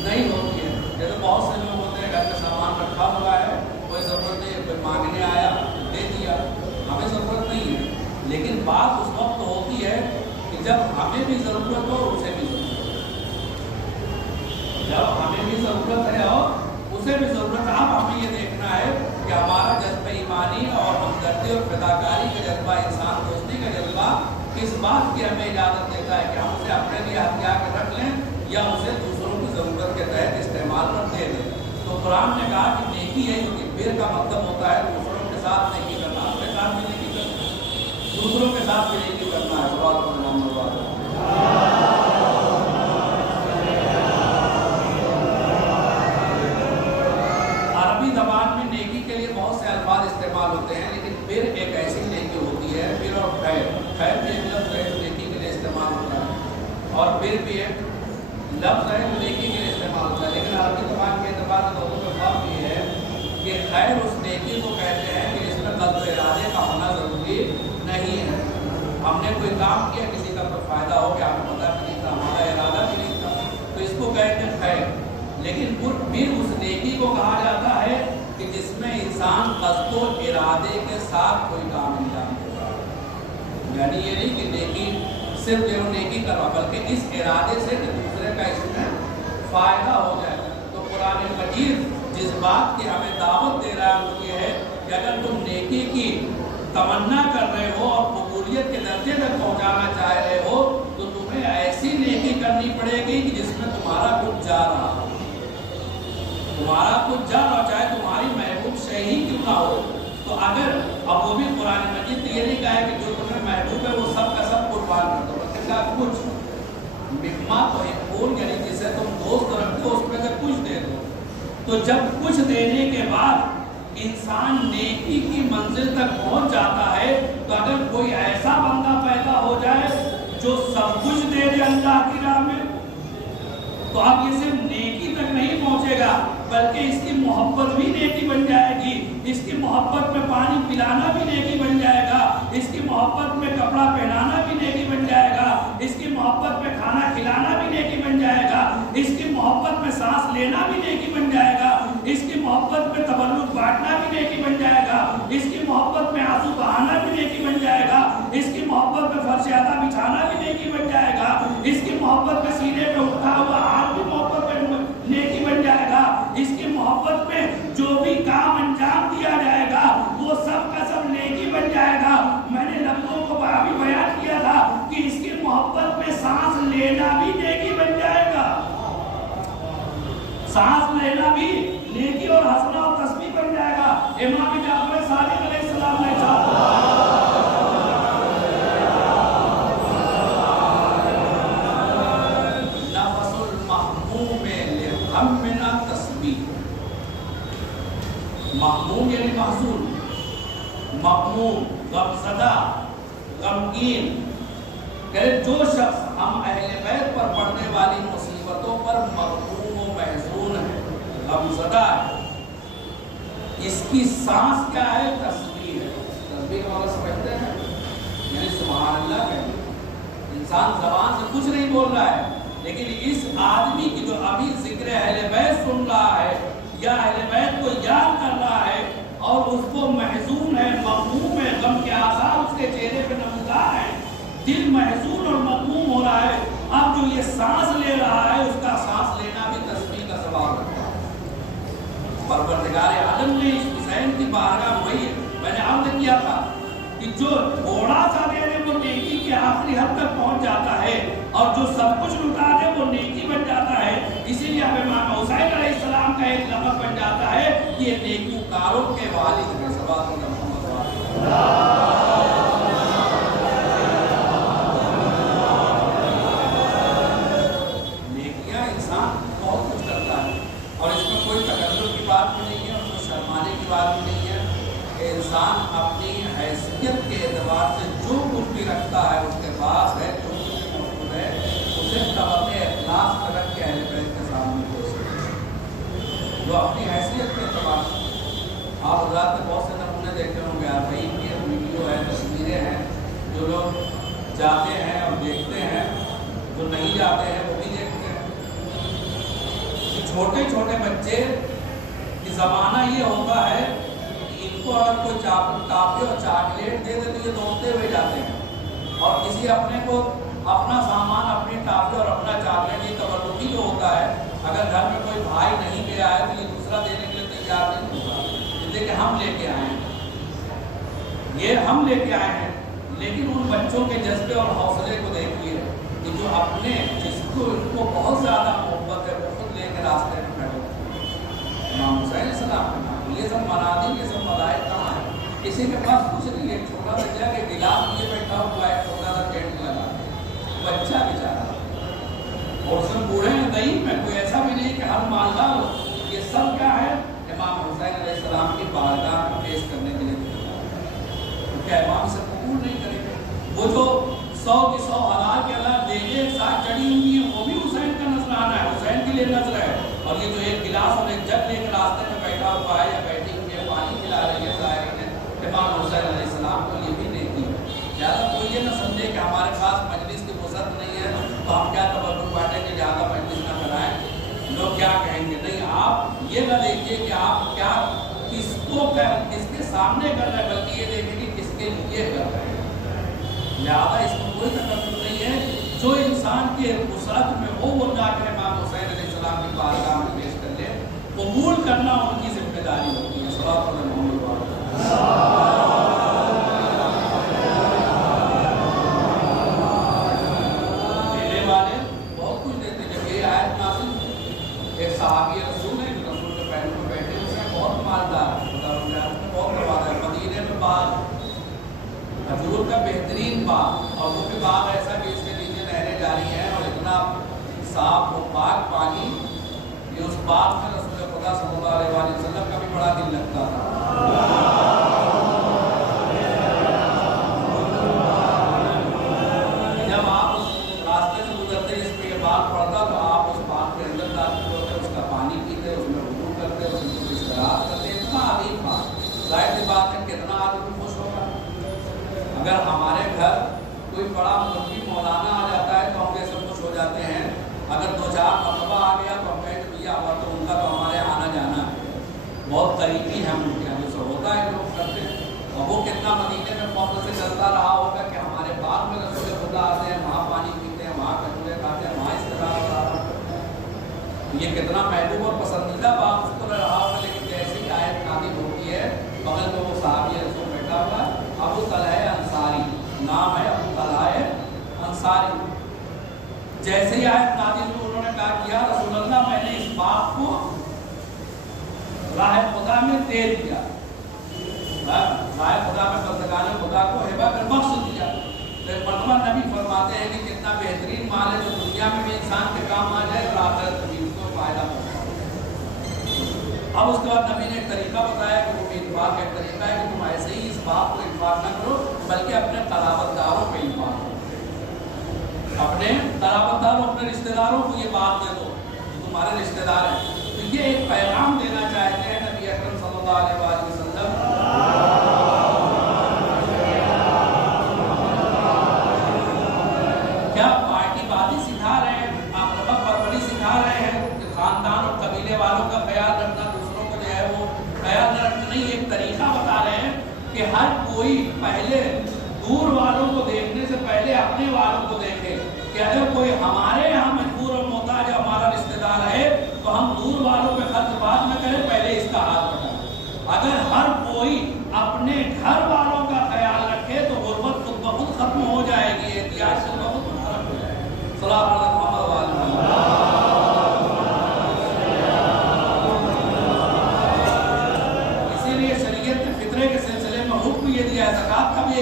नहीं होती है। जैसे बहुत से लोग होते हैं घर में सामान रखा हुआ है, कोई ज़रूरत नहीं है, कोई मांगने आया दे दिया, हमें ज़रूरत नहीं है। लेकिन बात उस वक्त होती है कि जब हमें भी ज़रूरत हो उसे भी ज़रूरत हो, जब हमें भी ज़रूरत है और उसे भी ज़रूरत है। अब हमें ये देखना है कि हमारा जज्बा ईमानी और हमदर्दी और फिदाकारी का जज्बा, इंसान दोस्ती का जज्बा किस बात की हमें इजाज़त देता है कि हम उसे अपने लिए हथियार के रख लें या उसे दूसरों की ज़रूरत के तहत इस्तेमाल पर दे दें। तो कुरान ने कहा कि नेकी है, क्योंकि बिर का मतलब होता है दूसरों के साथ नेकी करना, अपने साथ भी नेकी करना, दूसरों के साथ भी नेकी करना है। अरबी ज़बान में नेकी के लिए बहुत से अल्फाज इस्तेमाल होते हैं, लेकिन बिर एक ऐसी नेकी होती है, बिर और खैर, खैर भी एक लफ्ज़ है जो नेकी के लिए इस्तेमाल होता है और बिर भी एक लफ्ज़ है जो नेकी के लिए इस्तेमाल होता है। लेकिन अरबी ज़बान के एतबार से दोनों का फ़र्क ये है कि खैर उस नेकी को कहते हैं कि इसमें क़ल्ब इरादे का होना ज़रूरी नहीं है। हमने कोई काम किया, किसी का कोई फ़ायदा हो गया, हमें पता भी नहीं था, हमारा इरादा भी नहीं था, तो इसको कहते हैं खैर। लेकिन फिर उस नेकी को कहा जाता है कि जिसमें इंसान क़स्दो इरादे के साथ कोई काम अंजाम देता है। यानी ये नहीं कि नेकी सिर्फ जो नेकी करवा, बल्कि इस इरादे से कि दूसरे का इसमें फ़ायदा हो जाए। तो कुरान मजीद जिस बात की हमें दावत दे रहा है वो ये है कि अगर तुम नेकी की तमन्ना कर रहे हो और कबूलियत के दर्जे तक पहुँचाना चाह रहे हो तो तुम्हें ऐसी नेकी करनी पड़ेगी कि जिसमें तुम्हारा कुछ जा रहा हो, तुम्हारा कुछ जा रहा, चाहे तुम्हारी महबूब से ही क्यों ना हो। तो अगर अब वो भी कुरान मजीद ये नहीं कहा है कि जो तुम्हें महबूब है वो सब का सब कुर्बान कर दो, बल्कि का कुछ मिम्मा तो एक बोल, यानी जिसे तुम दोस्त रखते हो उसमें से कुछ दे दो। तो जब कुछ देने के बाद इंसान नेकी की मंजिल तक पहुंच जाता है, तो अगर कोई ऐसा बंदा पैदा हो जाए जो सब कुछ दे दे अल्लाह की राह में, तो अब ये सिर्फ नेकी तक नहीं पहुंचेगा बल्कि इसकी मोहब्बत भी नेकी बन जाएगी, इसकी मोहब्बत में पानी पिलाना भी नेकी बन जाएगा, इसकी मोहब्बत में कपड़ा पहनाना भी नेकी बन जाएगा, इसकी मोहब्बत में खाना खिलाना भी नेकी बन जाएगा, इसकी मोहब्बत में सांस लेना भी नेकी बन जाएगा, इसकी मोहब्बत में तबल्लुक बांटना भी नेकी बन जाएगा, इसकी मोहब्बत में आंसू बहाना भी नेकी बन जाएगा, इसकी मोहब्बत में फर्श बिछाना भी नेकी बन जाएगा, इसकी मोहब्बत में सीने पे उठा हुआ हाथ भी मोहब्बत में नेकी बन जाएगा, इसकी मोहब्बत में जो भी काम अंजाम दिया जाएगा वो सब का सब नेकी बन जाएगा। मैंने लफ्जों को अभी बयान किया था कि इसकी मोहब्बत में सांस लेना भी नेकी बन जाएगा, सांस लेना भी नेकी और हंसना और तस्बीह बन जाएगा। इमाम जाफर सादिक अलैहिस्सलाम ने महमूम यानी महजून, महमूम गमज़दा, गमगीन, जो शख्स हम अहले बैत पर पड़ने वाली मुसीबतों पर महमूम व महजून है, गमज़दा है, इसकी सांस क्या है? तस्बीह है। तस्बीह का मतलब समझते हैं, यानी सुभान अल्लाह कहते। इंसान ज़बान से कुछ नहीं बोल रहा है, लेकिन इस आदमी की जो अभी जिक्र अहले बैत सुन रहा है या अहले बैत को याद कर रहा है और उसको महजून है, मग़मूम है, गम के आसार उसके चेहरे पे नमूदार है, दिल महजून और मग़मूम हो रहा है। अब जो ये सांस ले रहा है उसका सांस लेना भी तस्बीह का सवाल है। परवरदिगार आलम ने इस हुसैन की बारगाह में वही मैंने अर्ज किया था कि जो थोड़ा सा दे दे वो नेकी के आखिरी हद तक पहुंच जाता है और जो सब कुछ लुटा दे वो नेकी बन जाता है। इसीलिए अब इमाम हुसैन अलैहिस्सलाम का एक लक़ब बन जाता है कि ये नेकूकारों के वालिद हैं। नेकियां इंसान बहुत कुछ करता है और इसमें कोई तकल्लुफ़ की बात भी नहीं है और कोई शर्माने की बात भी नहीं है कि इंसान अपनी हैसियत के एतबार से जो कुछ भी रखता है उसके पास है, जो कुछ भी मौजूद है उसे तब अपने इखलास रख के अहले बैत के सामने पेश करें। जो अपनी हैसियत के एतबार से आप हज़रात ने बहुत से नमूने देखे होंगे, आप भाई की वीडियो है, तस्वीरें हैं, जो लोग जाते हैं और देखते हैं, जो नहीं जाते हैं वो भी देखते हैं। छोटे छोटे बच्चे की ज़माना ये होता है कि इनको अगर कोई टॉफ़ी और चॉकलेट दे दे तो ये दौड़ते हुए जाते हैं और किसी अपने को अपना सामान, अपनी टॉफ़ी और अपना चॉकलेट, ये तबर्रुकी जो होता है, अगर घर में कोई भाई नहीं गया है तो ये दूसरा देने के लिए तैयार नहीं होगा, इसलिए कि हम लेके आए हैं, ये हम लेके आए हैं। लेकिन उन बच्चों के जज्बे और हौसले को देखिए कि जो अपने जिसको इनको बहुत ज़्यादा मोहब्बत है वो खुद लेके रास्ते में खड़े होते हैं। इमाम हुसैन सलाम के नाम ये सब मनाजिर, ये सब मदाहिब कहाँ है? किसी के पास कुछ नहीं है, छोटा सा क्या कि गिलास लिए बैठा हुआ है, छोटा सा टेंट लगा, बच्चा बेचारा, और उसमें बूढ़े हैं दही में, कोई ऐसा भी नहीं कि हर मालदार हो। ये सब क्या है? इमाम हुसैन अलैहिस्सलाम की बारगाह में पेश करने के लिए तो क्या इमाम इसे कबूल नहीं करेंगे? वो जो 100 की 100 हज़ार के अल्लाह देखे एक साथ चढ़ी हुई है, वो भी हुसैन का नजराना है, हुसैन के लिए नजर है। और ये जो एक गिलास और एक जग लेकर रास्ते में बैठा हुआ है या बैठी हुई है, पानी खिला रही है साहिर ने, इमाम हुसैन अलैहिस्सलाम को ये भी नहीं की। ज़्यादा कोई ये ना समझे कि हमारे पास मजलिस की फुर्सत नहीं है तो हम क्या तबर्रुक बांटेंगे, ज़्यादा मजलिस ना कराएं, लोग क्या कहेंगे। नहीं, आप ये ना देखिए कि आप क्या किसके सामने कर रहे हैं, बल्कि ये देखिए कि किसके लिए कर रहे हैं। लिहाजा इसमें कोई तकल्लुफ़ नहीं है, जो इंसान के वुसअत में हो वो जाकर इमाम हुसैन अलैहिस्सलाम की बारगाह में पेश कर ले, कबूल करना उनकी जिम्मेदारी होती है। सल्लल्लाहु अलैहि वसल्लम देने वाले बहुत कुछ देते। जब ये आयत नाज़िल, एक सहाबी रसूल है जो रसूल के पहलू में बैठे, उसमें बहुत मालदार बहुत करवाता है, मदीने में बाग, खजूर का बेहतरीन बाग, और वो भी बाग ऐसा कि इसके नीचे नहरें जारी हैं और इतना साफ वो पाक पानी कि उस बाग में रसूल खुदा सल्लल्लाहु अलैहि वसल्लम का भी बड़ा दिल लगता था। जब आप उस रास्ते से गुजरते इस पे बाग पड़ता तो आप उस बाग के अंदर दाखिल होते, उसका पानी पीते, उसमें वुज़ू करते, उसमें इस्तराहत करते। इतना अजीब बात, जाहिर सी बात है कितना आदमी खुश होगा। अगर हमारे घर कोई बड़ा मुफ्ती मौलाना आ जाता है तो हम ये सब खुश हो जाते हैं। अगर 2-4 मरतबा आ गया तो हम कहें भैया हुआ तो उनका तो हमारे आना जाना है, बहुत करीबी है उनके यहाँ, जैसे होता है लोग करते हैं। और वो कितना मदीने में फौज से चलता रहा होगा कि हमारे बाग में रसूल खुदा आते हैं, वहाँ पानी पीते हैं, वहाँ खजूरें खाते हैं, वहाँ इस्तेमाल ये कितना महबूब और पसंदीदा बात उसको रहा होगा। लेकिन जैसे ही आयत नाज़िल होती है, बगल में वो साहबी रसूल बैठा हुआ है, अबू तलहा अंसारी नाम है, अबू तलहा अंसारी। जैसे ही आयत नाज़िल हुई उन्होंने कहा किया रसूल अल्लाह, मैंने इस बात को राह खुदा में दे दिया, राह खुदा में बंदगाने खुदा को हिबा कर बख्श दिया। तो मरतबा नबी फरमाते हैं कि कितना बेहतरीन माल है जो दुनिया में भी इंसान के काम आ जाए और आखिरत में भी उसको फायदा पहुंचाए। अब उसके बाद नबी ने एक तरीका बताया कि वो इन्फाक का तरीका है कि तुम ऐसे ही इस बात को इन्फाक न करो, बल्कि अपने क़राबतदारों पे इन्फाक करो, अपने क़राबतदारों, अपने रिश्तेदारों को ये बात दे दो जो तुम्हारे रिश्तेदार हैं। तो ये एक पैगाम देना चाहते हैं नबी अकरम सल्लल्लाहु अलैहि वसल्लम। क्या पार्टीबाजी सिखा रहे हैं, अक़रबा परवरी सिखा रहे हैं कि खानदान और कबीले वालों का ख्याल रखना, दूसरों को जो है वो ख्याल न रखना? नहीं, एक तरीका बता रहे हैं कि हर कोई पहले दूर वालों को देखने से पहले अपने वालों को देखे कि अगर कोई हमारे यहाँ मजबूर और मोहताज हमारा रिश्तेदार है तो हम दूर वालों पे खर्च बाद में करें, पहले इसका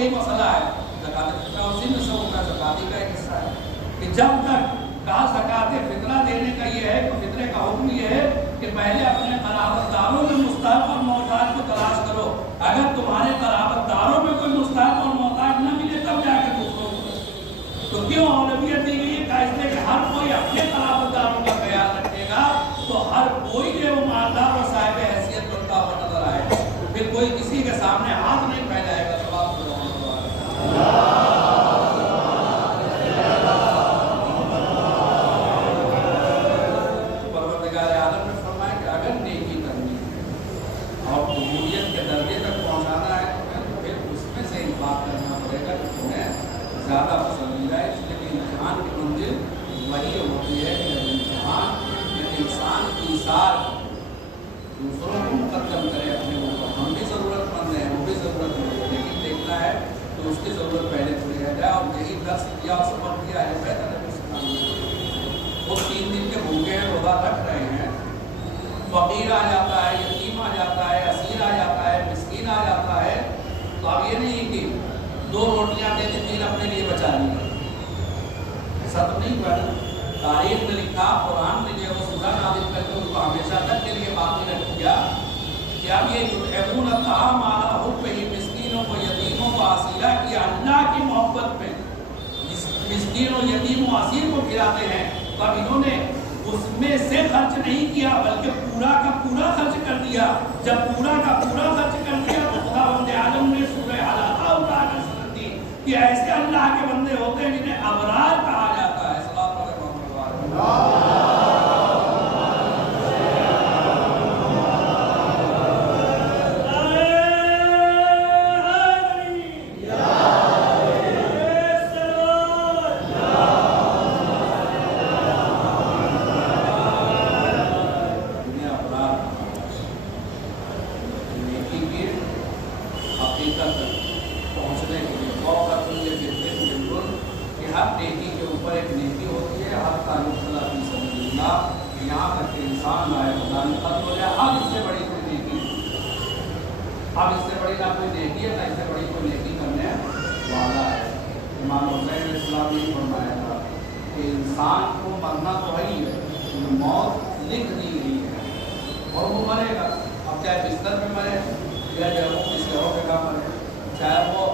यही मसला है, ज़कात फितरा उसी में से होता है, ज़कात का एक हिस्सा है कि जब तक कहा ज़कात फितरा देने का ये है कि फितरे का हुक्म ये है कि पहले अपने क़राबतदारों में मुस्ताहिक़ और मोहताज को तलाश करो। अगर तुम्हारे क़राबतदारों में कोई मुस्ताहिक़ और मोहताज न मिले तब जाकर दूसरों को। तो क्यों औलवियत दी गई है? इसलिए कि हर कोई अपने क़राबतदारों का ख्याल रखेगा तो हर कोई जो मालदार और साहिब हैसियत बनता हुआ नजर आएगा, फिर कोई किसी के सामने हाथ नहीं फैलाएगा। परवरदिगार आलम ने फरमाया कि अगर नेकी करनी है और कबूलियत के दर्जे तक पहुंचाना है तो फिर उसमें से इंफाक करना पड़ेगा कि तुम्हें ज़्यादा पसंदीदा है। इसलिए कि इम्तिहान की मंजिल वही होती है कि जब इम्तिहान इंसान की सार दूसरों को मुकद्दम करे अपने ऊपर। हम भी ज़रूरतमंद हैं, वो भी ज़रूरतमंद है, लेकिन देखना है तो उसकी ज़रूरत पहले पूरी हो जाए। और यही दर्स किया और सबक दिया है बेहतर है। वो 3 दिन के भूखे हैं, रोज़ा रख रहे हैं, फ़कीर आ जाता है, यतीम आ जाता है, असीर आ जाता है, मिस्कीन आ जाता है, तो अब ये नहीं कि 2 रोटियाँ दे दी, 3 अपने लिए बचा ली, ऐसा तो नहीं हुआ ना। तारीख में लिखा, कुरान ने जो वो सूरह नाज़िल करके उसको हमेशा तक के लिए बाकी रख दिया कि अब ये युतइमून अत्ताअम अला हुब्बिही मिस्कीनों को, यतीमों को, असीरा की अल्लाह की मोहब्बत में मिस्कीन और यतीम और असीर को खिलाते हैं। तो अब इन्होंने उसमें से खर्च नहीं किया बल्कि पूरा का पूरा खर्च कर दिया। जब पूरा का पूरा खर्च कर दिया तो खुदावंद आलम ने सूरह अलाक़ा उठाकर समझ दी कि ऐसे अल्लाह के बंदे होते हैं जिन्हें अबरार कहा जाता है। पहुँचने के लिए हर नेकी के ऊपर एक नेकी होती है, हर ताल्लुक़ की समझना यहाँ तक कि इंसान आए खुदा में खत्म हो जाए। अब इससे बड़ी कोई नेकी, अब इससे बड़ी ना कोई नेकी है ना इससे बड़ी कोई नेकी करने वाला है। इमाम हुसैन अलैहिस्सलाम ने फरमाया था कि इंसान को मरना तो है ही है, मौत लिख दी गई है और वो मरेगा। अब चाहे बिस्तर में मरे या जब वो किसी और जगह मरे, चाहे वो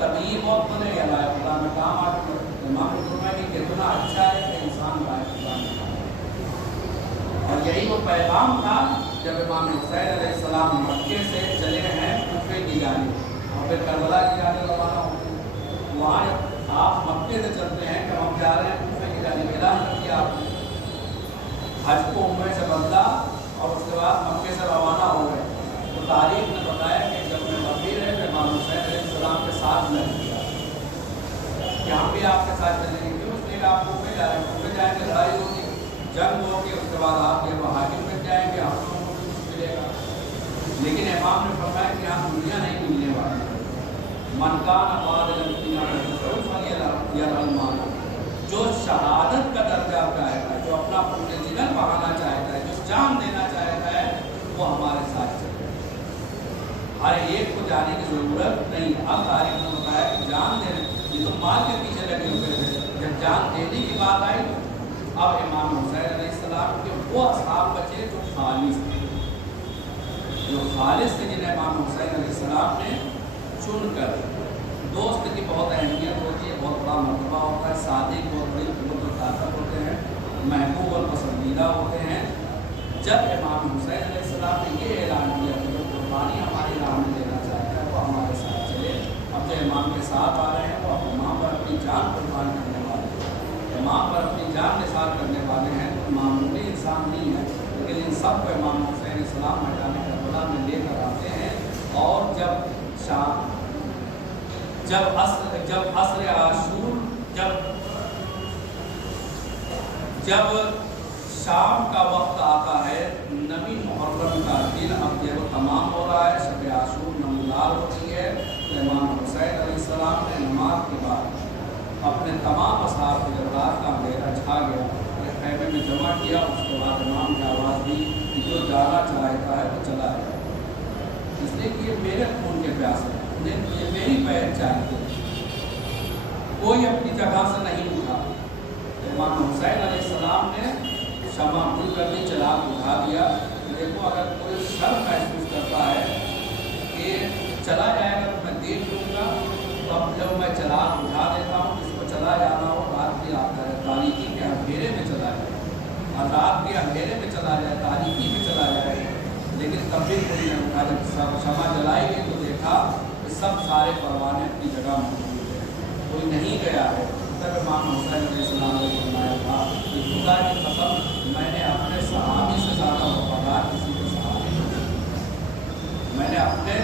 तभी मौत मरे या लाए खुदा में काम आके मरे। इमाम ने फरमाया कि कितना अच्छा है कि इंसान लाए खुदा में काम। और यही वो पैगाम था जब इमाम हुसैन अलैहिस्सलाम मक्के से चले हैं कूफे की जानिब और फिर करबला की जानिब रवाना होते हैं। वहाँ आप मक्के से चलते हैं कि हम जा रहे हैं कूफे की जानिब, ऐलान कर दिया आपने, हज को उम्र से बदला और उसके बाद मक्के से रवाना हो गए। तो तारीख ने बताया कि जब मैं बकीर है तो इमाम हुसैन अलैहिस्सलाम के साथ लग गया कि हम भी आपके साथ चलेंगे। क्यों? इसलिए आप कूफे जा रहे हैं, कूफे जाएंगे लड़ाई होगी, जंग होगी, उसके बाद आप जब हाकिम बन जाएंगे हम लोगों को भी कुछ मिलेगा। लेकिन इमाम ने फरमाया कि यहाँ दुनिया नहीं मिलने वाली। मनकान जो शहादत का दर्जा चाहता है, जो अपना पूरे जिगर बहाना चाहता है, जो जान देना चाहता है, वो हमारे साथ चले। हर एक को जाने की ज़रूरत नहीं। अब तारीख ने बताया कि जान देने, ये तो माल के पीछे लगे हुए थे, जब जान देने की बात आई अब इमाम हुसैन अलैहिस्सलाम के वो असहाब बचे जो खालिस थे, जिन्हें इमाम हुसैन अलैहिस्सलाम ने चुनकर। दोस्त की बहुत अहमियत होती है, बहुत बड़ा मर्तबा होता है, सादिक बहुत बड़ी क़ुव्वत और ताकत होते हैं, महबूब और पसंदीदा होते हैं। जब इमाम हुसैन अलैहिस्सलाम ने ये ऐलान किया कि जो कुर्बानी हमारी राह में देना चाहता है वो हमारे साथ चले। अब जो इमाम के साथ आ रहे हैं वो इमाम पर अपनी जान कुर्बान करने वाले हैं, इमाम पर अपनी जान निसार करने वाले हैं। तो मामूली इंसान नहीं है, लेकिन इन सब को इमाम हुसैन अलैहिस्सलाम मैदान करबला में लेकर आते हैं। और जब शाम का वक्त आता है, नबी मुहर्रम का दिन अब जब तमाम हो रहा है, शब आशूर नमदार होती है, तो इमाम हुसैन अलैहिस्सलाम ने नमाज के बाद अपने तमाम असहाब को जब रात का अंधेरा छा गया खैमे में जमा किया। उसके बाद इमाम की आवाज़ दी कि जो जाना चाहता है वो चला जाए, इसलिए कि ये मेरे खून के प्यासे हैं। मुझे मेरी पैर चाहिए, कोई अपनी जगह से नहीं उठा। इमाम हुसैन अलैहिस्सलाम ने क्षमा कर दी, चलाक उठा दिया। देखो अगर कोई शर्म महसूस करता है कि चला जाएगा तो मैं देख लूँगा, तो अब जब मैं चलाक उठा देता हूँ, जिसको चला जाना हो रात की तारीकी के अंधेरे में चला जाए, और रात के अंधेरे में चला जाए, तारीकी में चला जाए, लेकिन तब भी कोई नहीं उठा। जब क्षमा जलाई गई तो देखा कि सब सारे परवाने अपनी जगह मौजूद है, कोई नहीं गया है। तब इमाम हुसैन अलैहिस्सलाम ने फरमाया था कि खुदा की कसम, मैंने अपने सहाबी से ज़्यादा वफादार किसी के सहाबी नहीं, मैंने अपने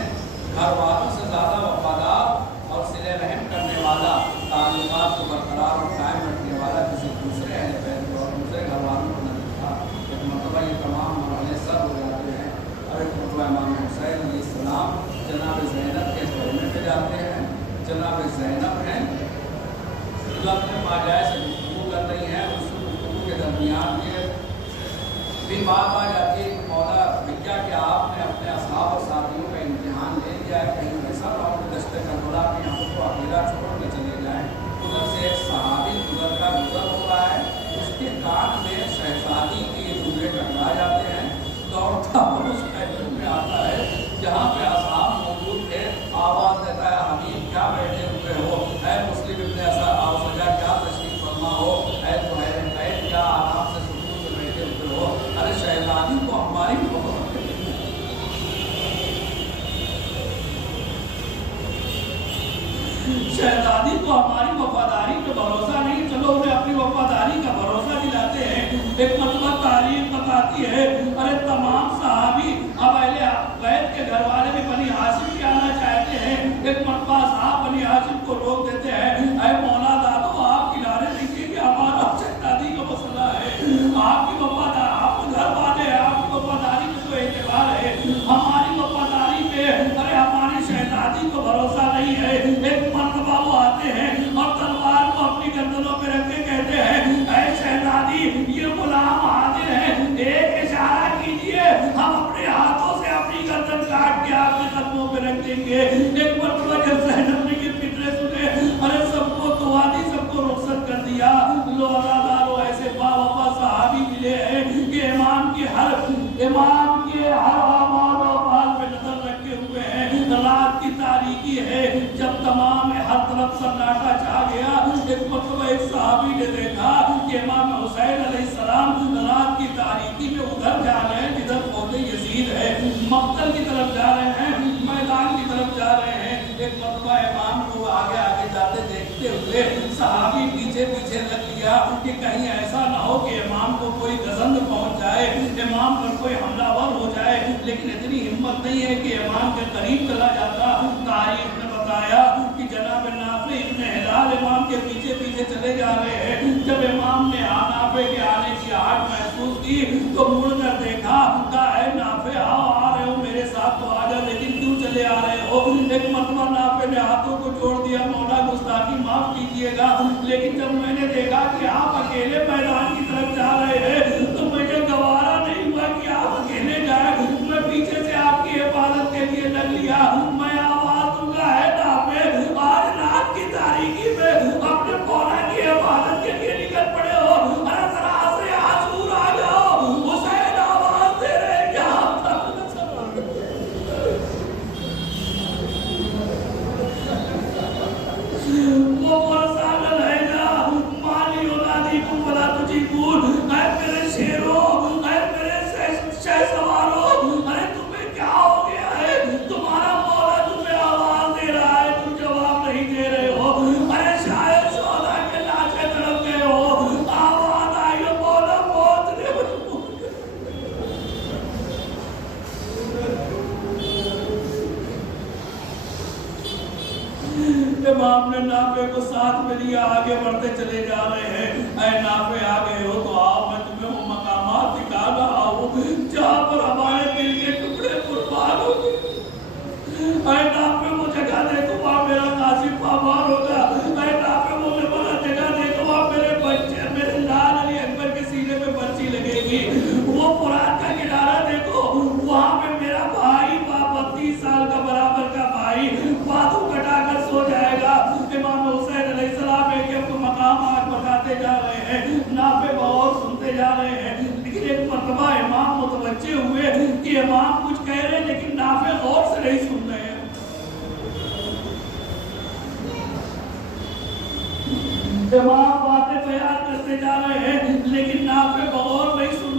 घर वालों से ज़्यादा वफादार और सिले रहम करने वाला, ताल्लुकात को बरकरार और कायम रखने वाला किसी दूसरे अहले बैत और दूसरे घर वालों को नहीं था। एक मरतबा ये तमाम मरहले सब हो जाते हैं और एक मरतबा इमाम हुसैन अलैहिस्सलाम जनाब ज़ैनब के घरने पे जाते हैं। जनाब ज़ैनब हैं जो अपने माजाए से गुफ्तगू कर रही हैं, उस गुफ्तगू के दरमियान ये भी बात आ जाती है कि मौला भैया कि आपने अपने असहाब और साथियों का इम्तिहान ले लिया है, कहीं ऐसा ना हो कि दश्ते करबला में हमको अकेला छोड़ के चले जाएँ। उधर से एक सहाबी गुजर का गुजर हो रहा है, उसके कान में शहजादी के जूड़े टकरा जाते हैं, दौड़ता हुआ उस महफिल में आता है जहाँ पे असहाब मौजूद थे, आवाज़ देता है, हबीब क्या बैठे हुए हो, है मुस्लिम इब्ने सजा क्या तशरीफ फरमा हो, है ज़ुहैर कैद क्या आराम से सुकून से बैठे हुए हो। अरे शहजादी को हमारी शहजादी को हमारी वफादारी पे भरोसा नहीं, चलो उन्हें अपनी वफादारी का भरोसा दिलाते हैं। एक मरतबा तारीख बताती है, अरे तमाम सहाबी अब अहले बैत के घर वाले भी बनी हाशिम के आना चाहते हैं। एक मरतबा साहब बनी हाशिम को रोक देते हैं, अरे मौला दादो आप किनारे देखिए कि हमारा शहजादी का मसला है, आपकी वफादारी, आप घर वाले हैं, आपकी वफादारी में तो एतबार है, हमारी वफादारी पे अरे हमारी शहजादी को भरोसा नहीं है। एक मरतबा वो आते हैं और तलवार को अपनी गर्दनों पे रख के कहते हैं, ऐ शहजादी ये गुलाम हाजिर है, एक इशारा कीजिए, हम अपने हाथों से अपनी गर्दन काट के आपके कदमों पे रख देंगे। एक मरतबा जब ज़ैनब ने ये फिक्रे सुने, अरे सबको दुआ दी, सबको रुखसत कर दिया। लो अज़ादारो ऐसे बावफा सहाबी मिले हैं कि इमाम के हर आमाल और अफ़आल पे नजर रखे हुए हैं। रात की तारीकी है, जब तमाम हर तरफ सन्नाटा छा गया, एक मरतबा एक सहाबी ने देखा कि इमाम हुसैन अलैहिस्सलाम रात की तारीकी में उधर जा रहे हैं जिधर फौज यजीद है, मक्तल की तरफ जा रहे हैं, मैदान की तरफ जा रहे हैं। एक मरतबा इमाम को आगे आगे जाते देखते हुए सहाबी पीछे पीछे लग लिया कि कहीं ऐसा ना हो कि इमाम को कोई गजंद पहुंच जाए, इमाम पर कोई हमलावर हो जाए। लेकिन इतनी हिम्मत नहीं है कि इमाम के करीब चला जाता। तारीख ने बताया कि जनाब नाफे इब्ने हिलाल इमाम के पीछे पीछे चले जा रहे हैं। जब इमाम ने नाफे के आने की आहट महसूस की तो मुड़ कर देखा, कहा है नाफे आओ, आ रहे हो मेरे साथ तो आ जाओ, लेकिन क्यों चले आ रहे हो। एक मरतबा नाफे ने हाथों को जोड़ दिया, मौला गुस्ताखी माफ कीजिएगा, लेकिन जब मैंने देखा कि आप अकेले मैदान की तरफ जा रहे हैं तो मुझे गवारा नहीं हुआ कि आप अकेले जाए, मैं पीछे से आपकी हिफाजत के लिए लग लिया। मैं आवाज दूंगा, है नाफे आज रात की तारीकी में अपने मौला की हिफाजत के लिए निकल पड़े हो, अरे जरा से आसूर आ जाओ, हुसैन आवाज दे रहे हैं क्या वो मरसाल है ना माली औलादी को बला तुझी कूल, ऐ मेरे शेरों, ऐ मेरे शह सवारों, अरे तुम्हें क्या हो गया है, तुम्हारा मौला तुम्हें आवाज दे रहा है, तुम जवाब नहीं दे रहे हो। अरे शायद सौदा के लाशे तरफ गए हो, आवाज आई हो मौला मौत ने इमाम ने नाफे को साथ में लिया, आगे बढ़ते चले जा रहे हैं। ऐ नाफे आ गए हो तो आओ, मैं तुम्हें वो मकामात दिखा रहा हूँ जहाँ पर हमारे दिल के टुकड़े कुर्बान होंगे। ऐ नाफे वो जगह देखो वहाँ मेरा कासिम पामार होगा, ऐ नाफे वो जगह देखो वहाँ मेरे बच्चे, मेरे लाल अली अकबर के सीने पे पर्ची लगेगी। वो फुरात का किनारा देखो, वहाँ पे मेरा भाई 32 साल का बराबर का भाई کہ امام کچھ کہہ رہے ہیں لیکن نافع غور سے نہیں سن رہے ہیں. امام باتیں بیان کرتے جا رہے ہیں لیکن نافع بغور نہیں سن